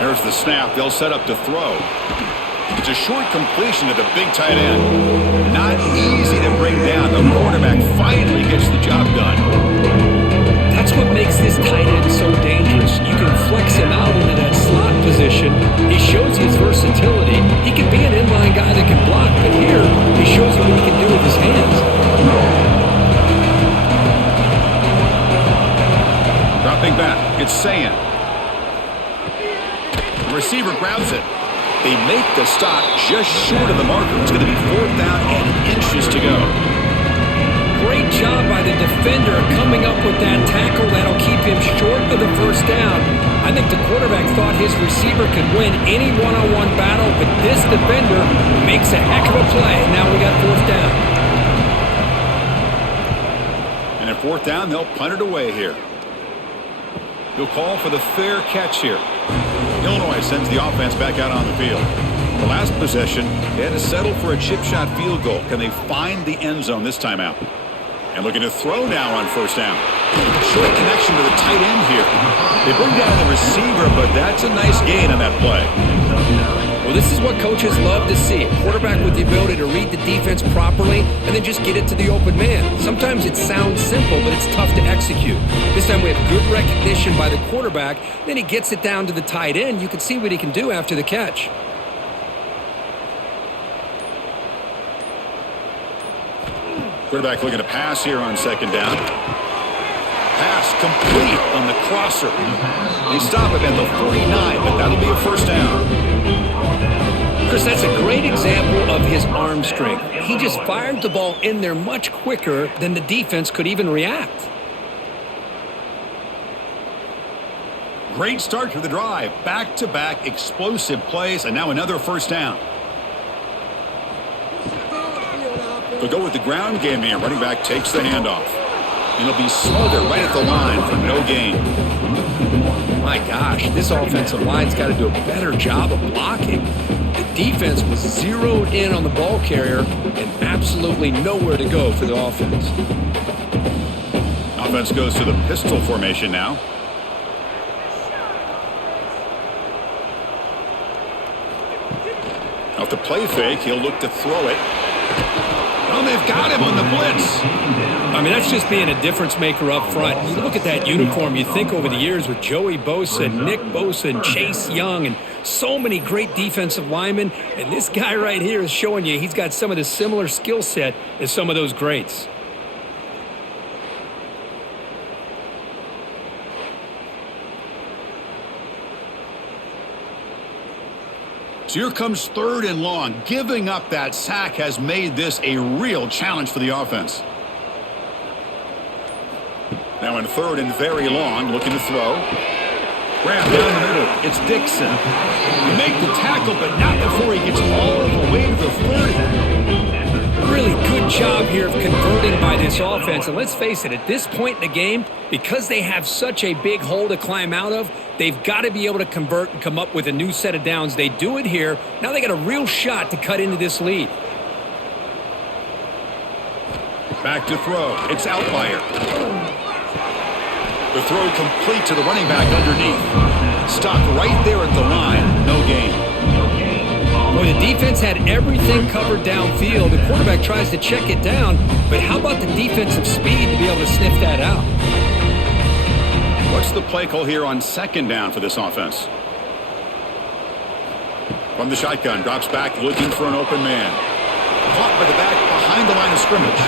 There's the snap. They'll set up to throw. It's a short completion to the big tight end. Not easy to bring down. The quarterback finally gets the job done. That's what makes this tight end so dangerous. You can flex him out into that slot position. He shows his versatility. He can be an inline guy that can block, but here he shows you what he can do with his hands. Dropping back, it's Sayan. The receiver grabs it. They make the stop just short of the marker. It's going to be 4th down and inches to go. Great job by the defender coming up with that tackle that'll keep him short of the first down. I think the quarterback thought his receiver could win any one-on-one battle, but this defender makes a heck of a play. Now we got 4th down. And at 4th down, they'll punt it away here. He'll call for the fair catch here. Illinois sends the offense back out on the field. The last possession, they had to settle for a chip shot field goal. Can they find the end zone this time out? And looking to throw now on 1st down. Short connection to the tight end here. They bring down the receiver, but that's a nice gain on that play. Well, this is what coaches love to see. A quarterback with the ability to read the defense properly and then just get it to the open man. Sometimes it sounds simple, but it's tough to execute. This time we have good recognition by the quarterback. Then he gets it down to the tight end. You can see what he can do after the catch. Quarterback looking to pass here on 2nd down. Pass complete on the crosser. They stop it at the 49, but that'll be a 1st down. Chris, that's a great example of his arm strength. He just fired the ball in there much quicker than the defense could even react. Great start to the drive. Back-to-back explosive plays, and now another 1st down. They'll go with the ground game here. Running back takes the handoff. And he'll be smothered right at the line for no gain. My gosh, this offensive line's got to do a better job of blocking. The defense was zeroed in on the ball carrier and absolutely nowhere to go for the offense. Offense goes to the pistol formation now. Off the play fake, he'll look to throw it. Oh, they've got him on the blitz. I mean, that's just being a difference maker up front. You look at that uniform, you think over the years with Joey Bosa, Nick Bosa, and Chase Young, and so many great defensive linemen. And this guy right here is showing you he's got some of the similar skill set as some of those greats. So here comes 3rd and long. Giving up that sack has made this a real challenge for the offense. Now in 3rd and very long, looking to throw. Grab down the middle. It's Dixon. You make the tackle, but not before he gets all the way to the 30. Really good job here of converting by this offense. And let's face it, at this point in the game, because they have such a big hole to climb out of, they've got to be able to convert and come up with a new set of downs. They do it here. Now they got a real shot to cut into this lead. Back to throw. It's Outlier. The throw complete to the running back underneath. Stopped right there at the line. No gain. Well, the defense had everything covered downfield. The quarterback tries to check it down, but how about the defensive speed to be able to sniff that out? What's the play call here on 2nd down for this offense? From the shotgun, drops back looking for an open man. Caught by the back behind the line of scrimmage.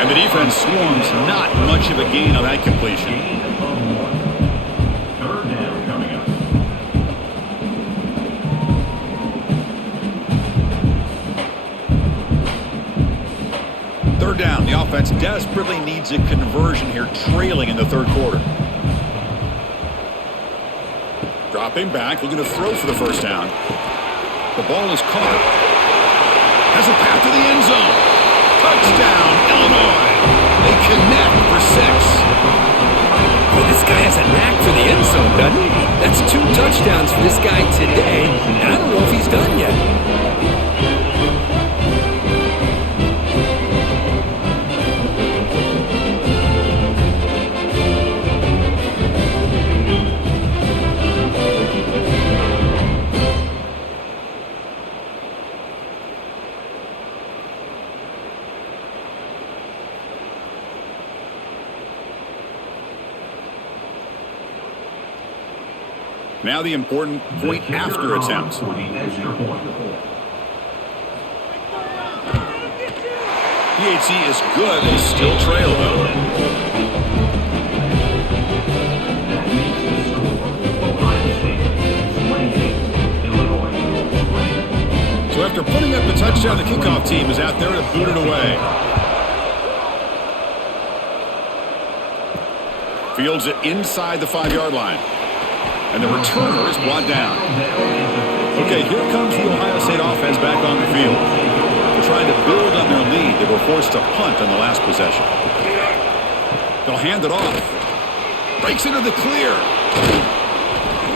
And the defense swarms. Not much of a gain on that completion. 3rd down coming up. Third down. The offense desperately needs a conversion here, trailing in the 3rd quarter. Dropping back, looking to throw for the 1st down. The ball is caught. Has a path to the end zone. Touchdown, Illinois. They connect for 6. Well, this guy has a knack for the end zone, doesn't he? That's 2 touchdowns for this guy today, and I don't know if he's done yet. Now the important point after attempt. For the extra point. PHC is good. They still trail, though. That makes the score Ohio State 28, Illinois 20. So after putting up the touchdown, the kickoff team is out there to boot it away. Fields it inside the 5-yard line. And the returner is brought down. Okay, here comes the Ohio State offense back on the field. They're trying to build on their lead. They were forced to punt on the last possession. They'll hand it off. Breaks into the clear.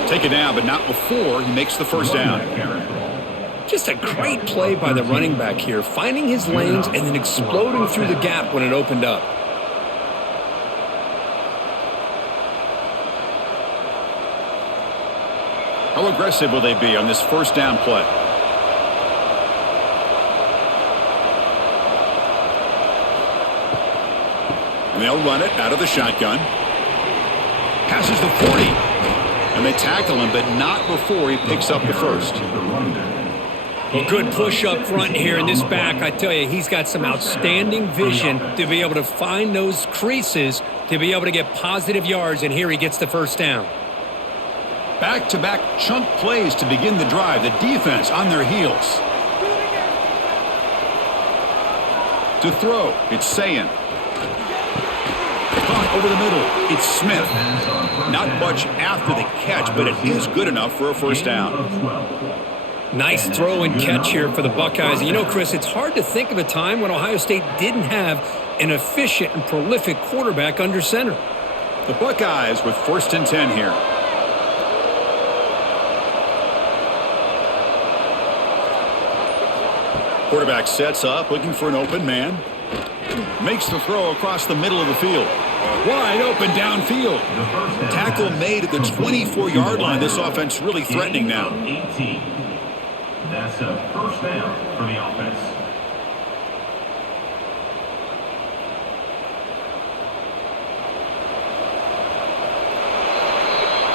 Take it down, but not before he makes the 1st down. Just a great play by the running back here, finding his lanes and then exploding through the gap when it opened up. How aggressive will they be on this 1st down play? And they'll run it out of the shotgun. Passes the 40. And they tackle him, but not before he picks up the 1st. Well, good push up front here in this back. I tell you, he's got some outstanding vision to be able to find those creases, to be able to get positive yards, and here he gets the 1st down. Back-to-back chunk plays to begin the drive. The defense on their heels. To throw, it's Sayin. Caught over the middle, it's Smith. Not much after the catch, but it is good enough for a 1st down. Nice throw and catch here for the Buckeyes. And you know, Chris, it's hard to think of a time when Ohio State didn't have an efficient and prolific quarterback under center. The Buckeyes with 1st and 10 here. Quarterback sets up, looking for an open man. Makes the throw across the middle of the field. Wide open downfield. Tackle made at the 24-yard line. This offense really threatening now. 18. That's a 1st down for the offense.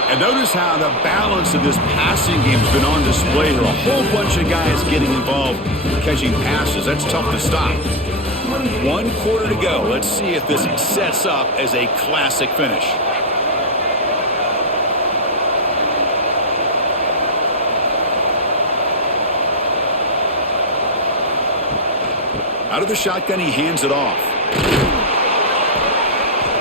And notice how the balance of this passing game has been on display here. A whole bunch of guys getting involved catching passes. That's tough to stop. 1 quarter to go. Let's see if this sets up as a classic finish. Out of the shotgun, he hands it off.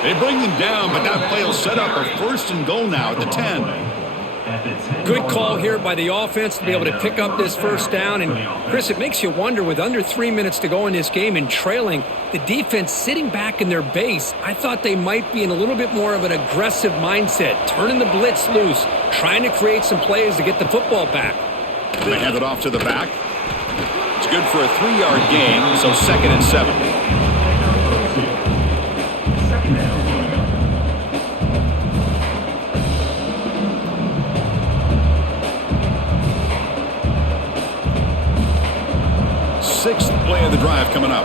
They bring him down, but that play will set up a 1st and goal now at the 10. Good call here by the offense to be able to pick up this 1st down. And, Chris, it makes you wonder, with under 3 minutes to go in this game and trailing, the defense sitting back in their base, I thought they might be in a little bit more of an aggressive mindset, turning the blitz loose, trying to create some plays to get the football back. They hand it off to the back. It's good for a 3-yard gain, so 2nd and 7. Sixth play of the drive coming up.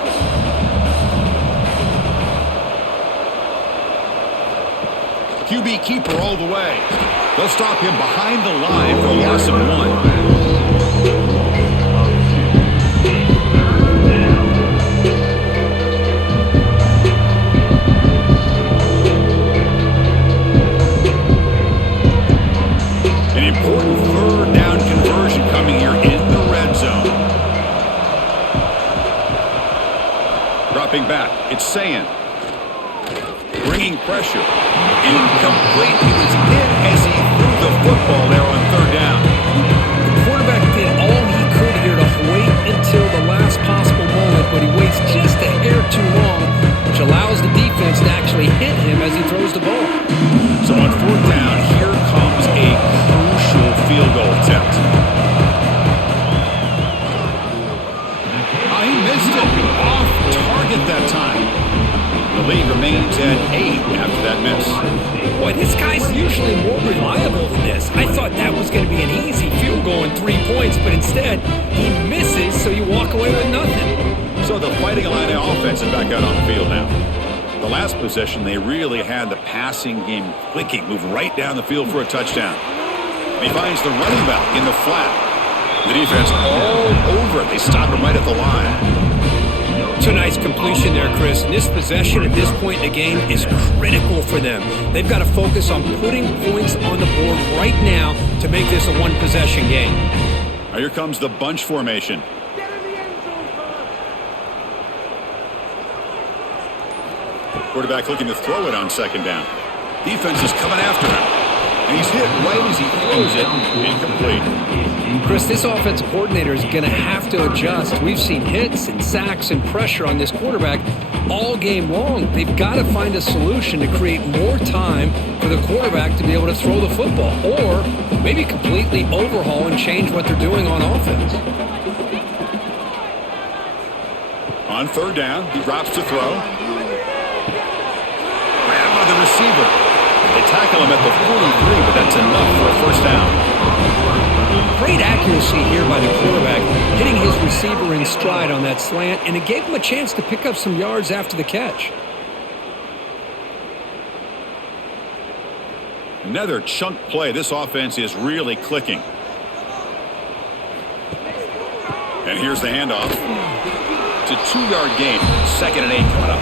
QB keeper all the way. They'll stop him behind the line for a loss of 1. An important 3rd down conversion coming here in the red zone. Dropping back, it's Sayan. Bringing pressure. Incomplete. He was hit as he threw the football there on 3rd down. The quarterback did all he could here to wait until the last possible moment, but he waits just a hair too long, which allows the defense to actually hit him as he throws the ball. So on 4th down, here comes a crucial field goal attempt. He missed it. Off target that time. The lead remains at 8 after that miss. Boy, this guy's usually more reliable than this. I thought that was going to be an easy field goal and 3 points, but instead, he misses, so you walk away with nothing. So the Fighting Illini offense is back out on the field now. The last possession, they really had the passing game clicking, move right down the field for a touchdown. And he finds the running back in the flat. The defense all over it. They stop him right at the line. It's a nice completion there, Chris. And this possession at this point in the game is critical for them. They've got to focus on putting points on the board right now to make this a one-possession game. Now here comes the bunch formation. Quarterback looking to throw it on 2nd down. Defense is coming after him. And he's hit right as he throws it. Incomplete. Chris, this offensive coordinator is going to have to adjust. We've seen hits and sacks and pressure on this quarterback all game long. They've got to find a solution to create more time for the quarterback to be able to throw the football, or maybe completely overhaul and change what they're doing on offense. On 3rd down, he drops to throw. Grab by the receiver. They tackle him at the 43, but that's enough for a 1st down. Great accuracy here by the quarterback, hitting his receiver in stride on that slant, and it gave him a chance to pick up some yards after the catch. Another chunk play. This offense is really clicking. And here's the handoff. It's a 2-yard gain. 2nd and 8 coming up.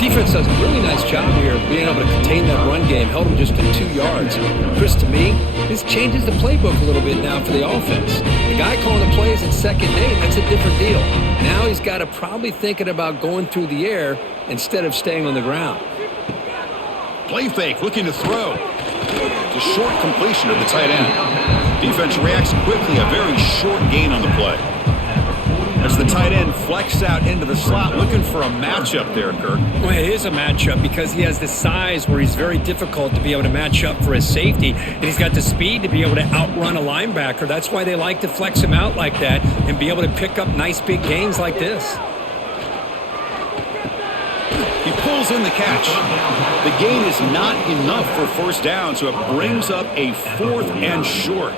Defense does a really nice job here of being able to contain that run game, held him just to 2 yards. Chris, to me, this changes the playbook a little bit now for the offense. The guy calling the plays at 2nd and 8, that's a different deal. Now he's got to probably thinking about going through the air instead of staying on the ground. Play fake, looking to throw. It's a short completion of the tight end. Defense reacts quickly, a very short gain on the play. As the tight end flexes out into the slot, looking for a matchup there, Kirk. Well, it is a matchup because he has the size where he's very difficult to be able to match up for his safety, and he's got the speed to be able to outrun a linebacker. That's why they like to flex him out like that and be able to pick up nice big gains like this. He pulls in the catch. The gain is not enough for 1st down, so it brings up a 4th and short.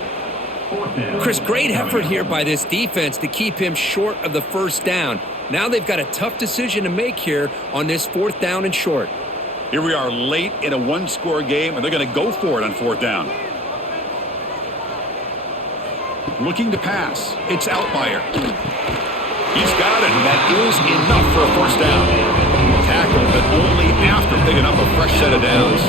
Chris, great effort here by this defense to keep him short of the 1st down. Now they've got a tough decision to make here on this 4th down and short. Here we are late in a 1-score game, and they're going to go for it on 4th down. Looking to pass. It's Altmaier. He's got it, and that is enough for a 1st down. Tackle, but only after picking up a fresh set of downs.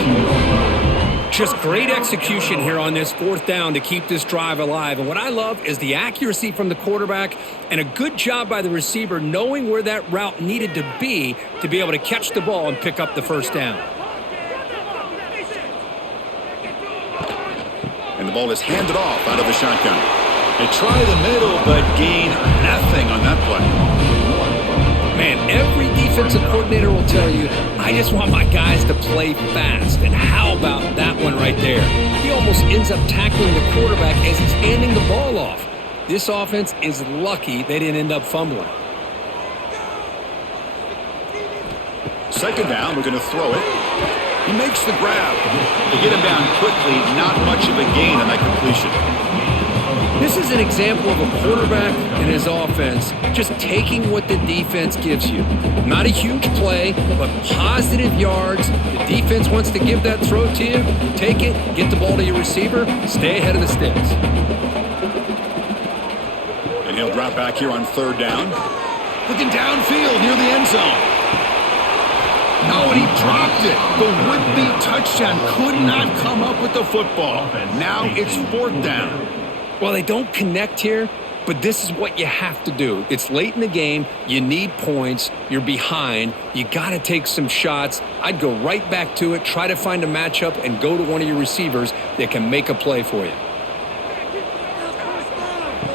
Just great execution here on this fourth down to keep this drive alive. And what I love is the accuracy from the quarterback and a good job by the receiver knowing where that route needed to be able to catch the ball and pick up the first down. And the ball is handed off out of the shotgun. They try the middle, but gain nothing on that play. Man, every defensive coordinator will tell you, I just want my guys to play fast. And how about that one right there? He almost ends up tackling the quarterback as he's handing the ball off. This offense is lucky they didn't end up fumbling. Second down, we're going to throw it. He makes the grab. They get him down quickly, not much of a gain on that completion. This is an example of a quarterback and his offense just taking what the defense gives you. Not a huge play, but positive yards. The defense wants to give that throw to you. Take it, get the ball to your receiver, stay ahead of the sticks. And he'll drop back here on third down. Looking downfield near the end zone. No, and he dropped it. The would-be touchdown could not come up with the football. Now it's fourth down. Well, they don't connect here, but this is what you have to do. It's late in the game. You need points. You're behind. You got to take some shots. I'd go right back to it, try to find a matchup, and go to one of your receivers that can make a play for you.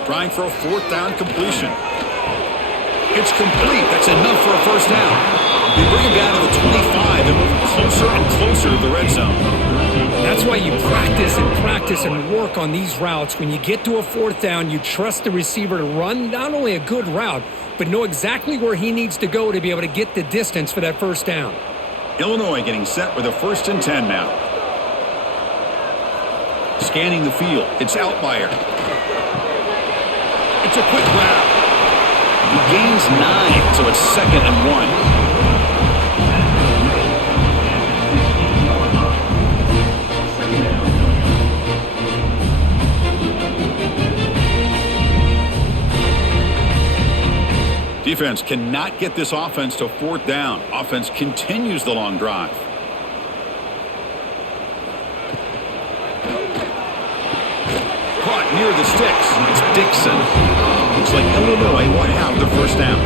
Trying for a fourth down completion. It's complete. That's enough for a first down. They bring him down to the 25 and move closer and closer to the red zone. That's why you practice and work on these routes. When you get to a fourth down, you trust the receiver to run not only a good route, but know exactly where he needs to go to be able to get the distance for that first down. Illinois getting set with a 1st and 10 now. Scanning the field. It's Altmaier. It's a quick grab. He gains 9, so it's 2nd and 1. Defense cannot get this offense to fourth down. Offense continues the long drive. Caught near the sticks. It's Dixon. Looks like Illinois will have the first down.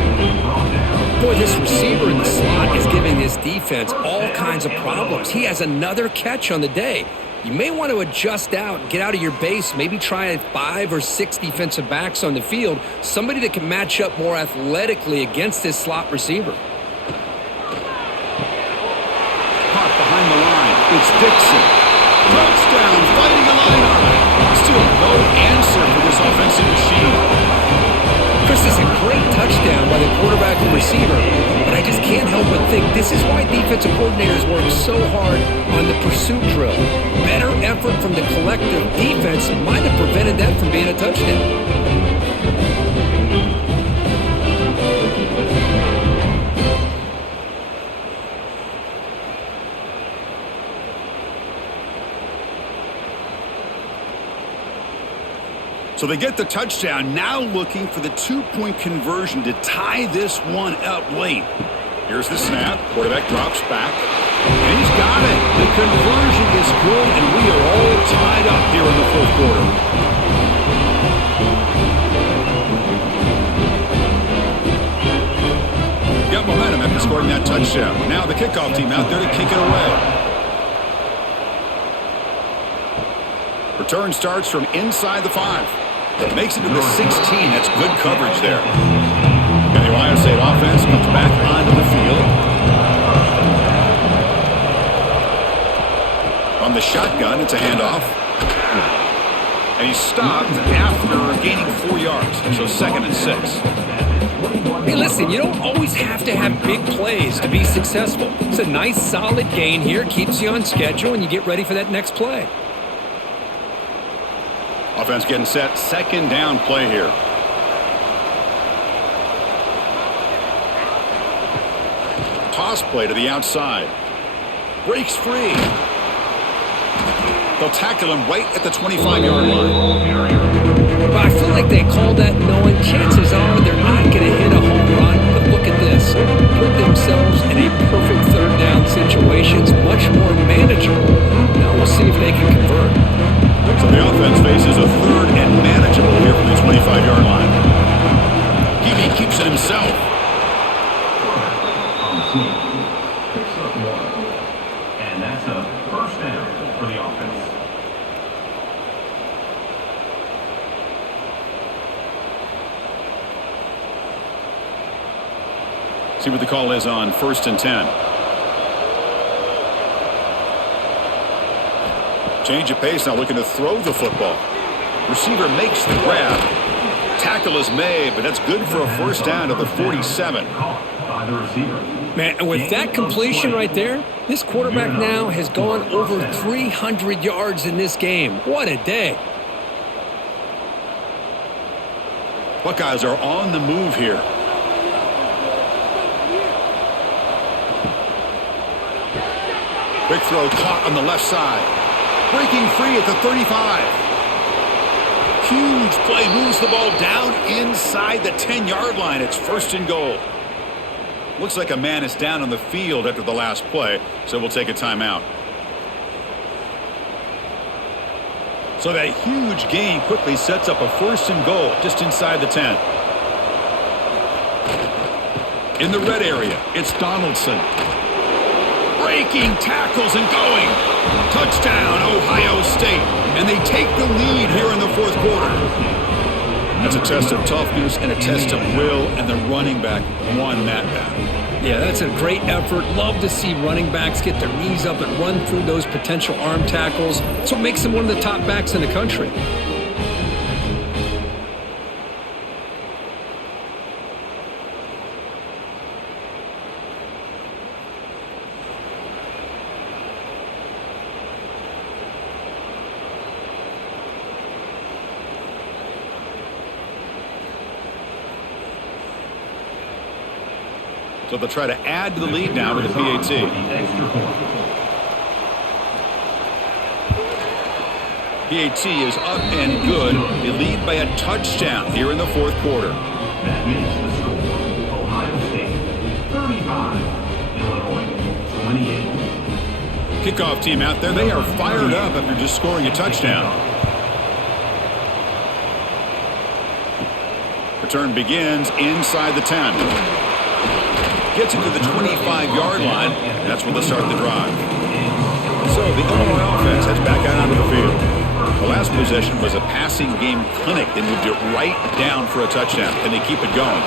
Boy, this receiver in the slot is giving this defense all kinds of problems. He has another catch on the day. You may want to adjust out, get out of your base, maybe try 5 or 6 defensive backs on the field, somebody that can match up more athletically against this slot receiver. Caught behind the line. It's Dixon. Touchdown, fighting a lineup. Still no answer for this offensive machine. Chris, this is a great touchdown by the quarterback and receiver, but I just can't help but think this is why defensive coordinators work so hard on the pursuit drill. Better effort from the collective defense might have prevented that from being a touchdown. So they get the touchdown, now looking for the 2-point conversion to tie this one up late. Here's the snap. Quarterback drops back. And he's got it. The conversion is good, and we are all tied up here in the fourth quarter. Got momentum after scoring that touchdown. Now the kickoff team out there to kick it away. Return starts from inside the 5. Makes it to the 16. That's good coverage there. And the Ohio State offense comes back onto the field. On the shotgun, it's a handoff. And he's stopped after gaining 4 yards. So 2nd and 6. Hey, listen, you don't always have to have big plays to be successful. It's a nice, solid gain here. Keeps you on schedule, and you get ready for that next play. Offense getting set. 2nd down play here. Toss play to the outside. Breaks free. They'll tackle him right at the 25-yard line. But I feel like they called that knowing chances are they're not going to hit a home run. But look at this. Put themselves in a perfect 3rd down situation. It's much more manageable. Now we'll see if they moves it himself. On the sneak. Picks up 1. And that's a first down for the offense. See what the call is on 1st and 10. Change of pace now, looking to throw the football. Receiver makes the grab. Tackle is made, but that's good for a first down to the 47. Caught by the receiver. Man, with that completion right there, this quarterback now has gone over 300 yards in this game. What a day. Buckeyes are on the move here. Quick throw caught on the left side. Breaking free at the 35. Huge play, moves the ball down inside the 10-yard line. It's 1st and goal. Looks like a man is down on the field after the last play, so we'll take a timeout. So that huge gain quickly sets up a 1st and goal just inside the 10. In the red area, it's Donaldson. Breaking tackles and going. Touchdown, Ohio State. And they take the lead here in the 4th quarter. That's a test of toughness and a test of will, and the running back won that battle. Yeah, that's a great effort. Love to see running backs get their knees up and run through those potential arm tackles. That's what makes them one of the top backs in the country. So they'll try to add to the lead now with a PAT. Extra point. PAT is up and good. They lead by a touchdown here in the 4th quarter. That makes the score. Ohio State 35. Illinois 28. Kickoff team out there. They are fired up after just scoring a touchdown. Return begins inside the 10. Gets it to the 25-yard line. That's where they'll start the drive. So the Illinois offense heads back out onto the field. The last possession was a passing game clinic. They moved it right down for a touchdown. Can they keep it going?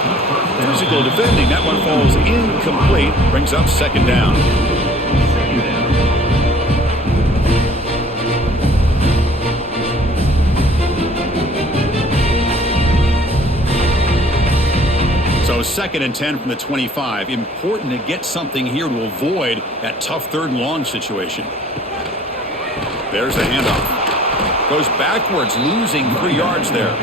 Physical defending. That one falls incomplete. Brings up 2nd down. So 2nd and 10 from the 25. Important to get something here to avoid that tough 3rd and long situation. There's the handoff. Goes backwards, losing 3 yards there.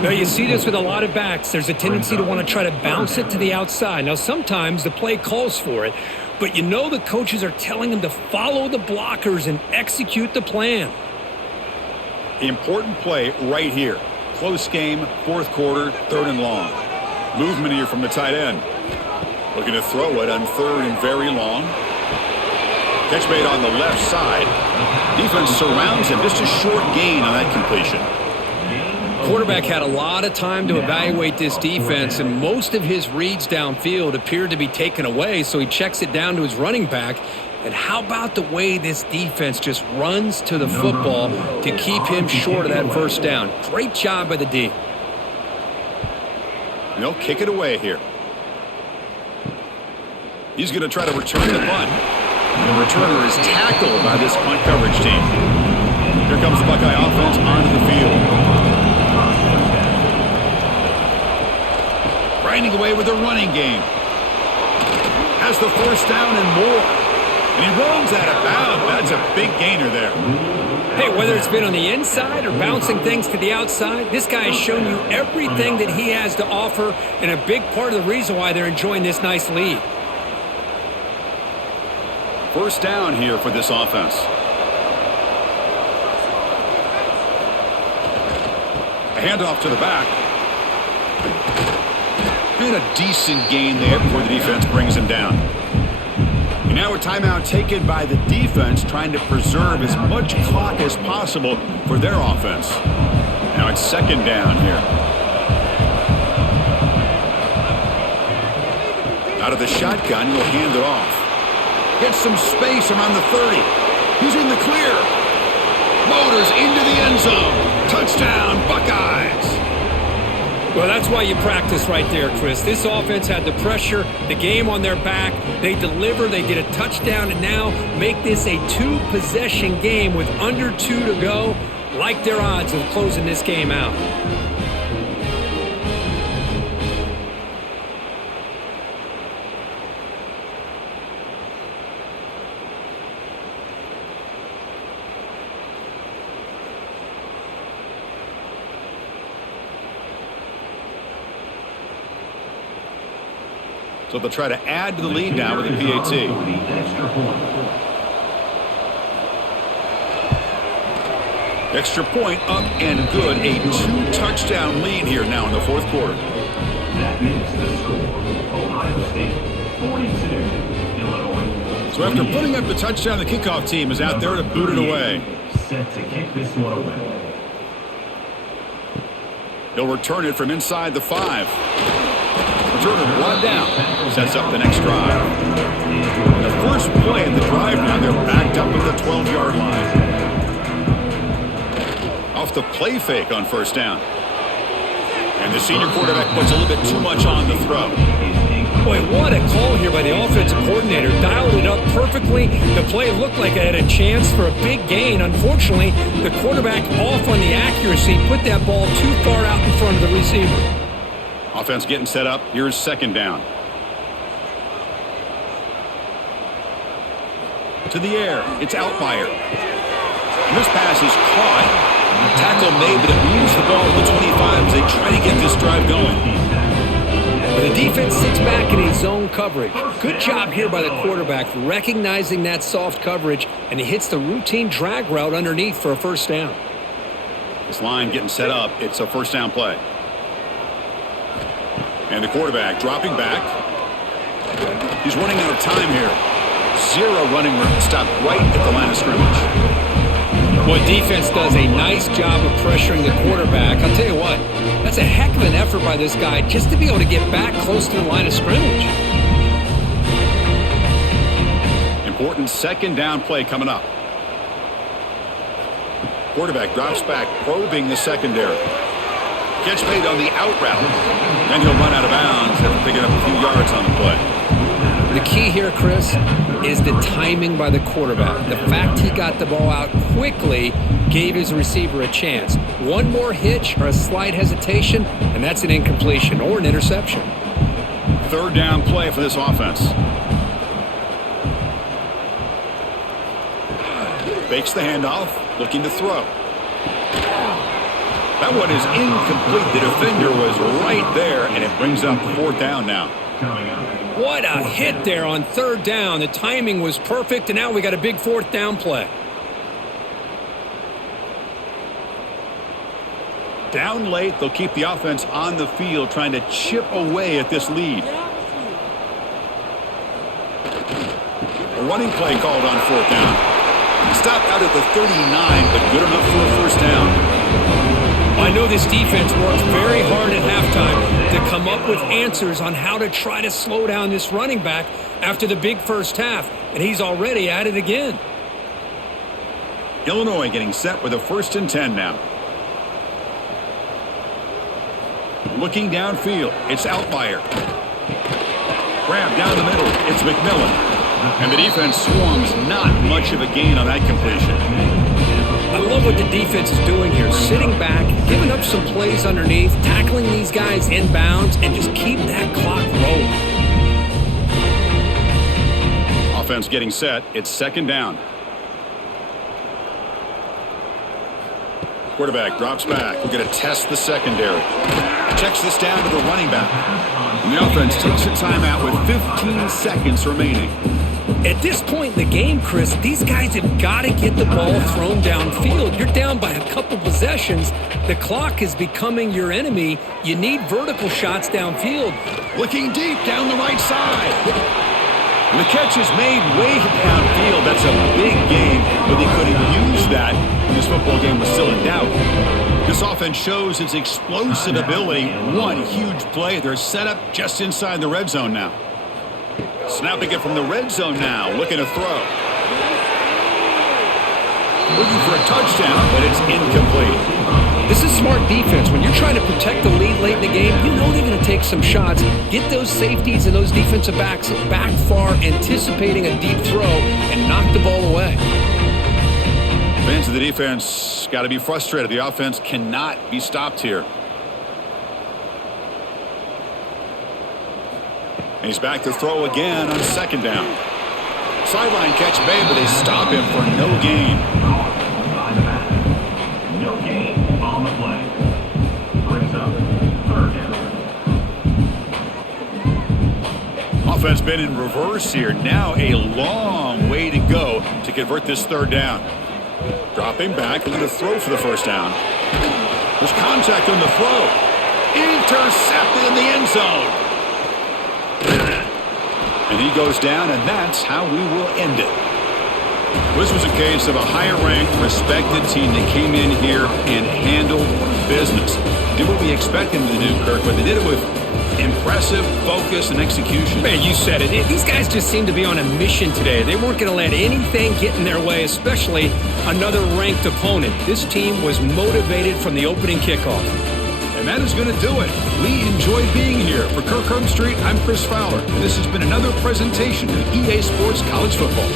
Now, you see this with a lot of backs. There's a tendency to want to try to bounce it to the outside. Now, sometimes the play calls for it, but you know the coaches are telling them to follow the blockers and execute the plan. The important play right here. Close game, 4th quarter, 3rd and long. Movement here from the tight end. Looking to throw it on 3rd and very long. Catch made on the left side. Defense surrounds him. Just a short gain on that completion. Quarterback had a lot of time to evaluate this defense, and most of his reads downfield appeared to be taken away, so he checks it down to his running back. And how about the way this defense just runs to the football to keep him short of that 1st down? Great job by the D. And they'll kick it away here. He's going to try to return the punt. The returner is tackled by this punt coverage team. Here comes the Buckeye offense onto the field. Grinding away with the running game. Has the 1st down and more. And he runs out of bounds. That's a big gainer there. Hey, whether it's been on the inside or bouncing things to the outside, this guy has shown you everything that he has to offer, and a big part of the reason why they're enjoying this nice lead. 1st down here for this offense. A handoff to the back. And a decent gain there before the defense brings him down. And now a timeout taken by the defense, trying to preserve as much clock as possible for their offense. Now it's 2nd down here. Out of the shotgun, he'll hand it off. Gets some space around the 30. He's in the clear. Motors into the end zone. Touchdown, Buckeyes. Well, that's why you practice right there, Chris. This offense had the pressure, the game on their back. They deliver, they get a touchdown, and now make this a two-possession game with under 2 to go. Like their odds of closing this game out. So they'll try to add to the lead now with a PAT. Extra point up and good. A 2-touchdown lead here now in the fourth quarter. That makes the score Ohio State 42, Illinois. So after putting up the touchdown, the kickoff team is out there to boot it away. Set to kick this one away. He'll return it from inside the 5. Returner brought down. Sets up the next drive. The first play of the drive now, they're backed up at the 12-yard line. Off the play fake on first down. And the senior quarterback puts a little bit too much on the throw. Boy, what a call here by the offensive coordinator. Dialed it up perfectly. The play looked like it had a chance for a big gain. Unfortunately, the quarterback off on the accuracy, put that ball too far out in front of the receiver. Offense getting set up. Here's second down. To the air. It's Altmaier. And this pass is caught. Tackle made, but it moves the ball to the 25 as they try to get this drive going. The defense sits back in a zone coverage. Good job here by the quarterback recognizing that soft coverage, and he hits the routine drag route underneath for a first down. This line getting set up. It's a first down play. And the quarterback dropping back. He's running out of time here. 0 running room. Stopped right at the line of scrimmage. Boy, defense does a nice job of pressuring the quarterback. I'll tell you what, that's a heck of an effort by this guy just to be able to get back close to the line of scrimmage. Important second down play coming up. Quarterback drops back, probing the secondary. Catch made on the out route. Then he'll run out of bounds after picking up a few yards on the play. The key here, Chris, is the timing by the quarterback. The fact he got the ball out quickly gave his receiver a chance. One more hitch or a slight hesitation, and that's an incompletion or an interception. Third down play for this offense. Fakes the handoff, looking to throw. That one is incomplete. The defender was right there, and it brings up fourth down now. What a hit there on third down. The timing was perfect, and now we got a big fourth down play. Down late, they'll keep the offense on the field, trying to chip away at this lead. A running play called on fourth down. Stopped out at the 39, but good enough for a first down. I know this defense worked very hard at halftime to come up with answers on how to try to slow down this running back after the big first half, and he's already at it again. Illinois getting set with a 1st and 10 now. Looking downfield, it's Altmaier. Grab down the middle, it's McMillan. And the defense swarms, not much of a gain on that completion. I love what the defense is doing here. Sitting back, giving up some plays underneath, tackling these guys inbounds, and just keep that clock rolling. Offense getting set. It's second down. Quarterback drops back. We're going to test the secondary. Checks this down to the running back. And the offense takes a timeout with 15 seconds remaining. At this point in the game, Chris, these guys have got to get the ball thrown downfield. You're down by a couple possessions. The clock is becoming your enemy. You need vertical shots downfield. Looking deep down the right side. And the catch is made way downfield. That's a big game, but they couldn't use that when this football game was still in doubt. This offense shows its explosive ability. One huge play. They're set up just inside the red zone now. Snapping it from the red zone now, looking to throw. Looking for a touchdown, but it's incomplete. This is smart defense. When you're trying to protect the lead late in the game, you know they're going to take some shots. Get those safeties and those defensive backs back far, anticipating a deep throw, and knock the ball away. Fans of the defense got to be frustrated. The offense cannot be stopped here. He's back to throw again on second down. Sideline catch made, but they stop him for no gain. By the back. No gain on the play. Brings up third down. Offense been in reverse here. Now a long way to go to convert this third down. Dropping back, looking to throw for the first down. There's contact on the throw. Intercepted in the end zone. And he goes down, and that's how we will end it. This was a case of a higher-ranked, respected team that came in here and handled business. Did what we expected them to do, Kirk, but they did it with impressive focus and execution. Man, you said it. These guys just seem to be on a mission today. They weren't going to let anything get in their way, especially another ranked opponent. This team was motivated from the opening kickoff. And that is going to do it. We enjoy being here. For Kirk Herbstreit, I'm Chris Fowler, and this has been another presentation of EA Sports College Football.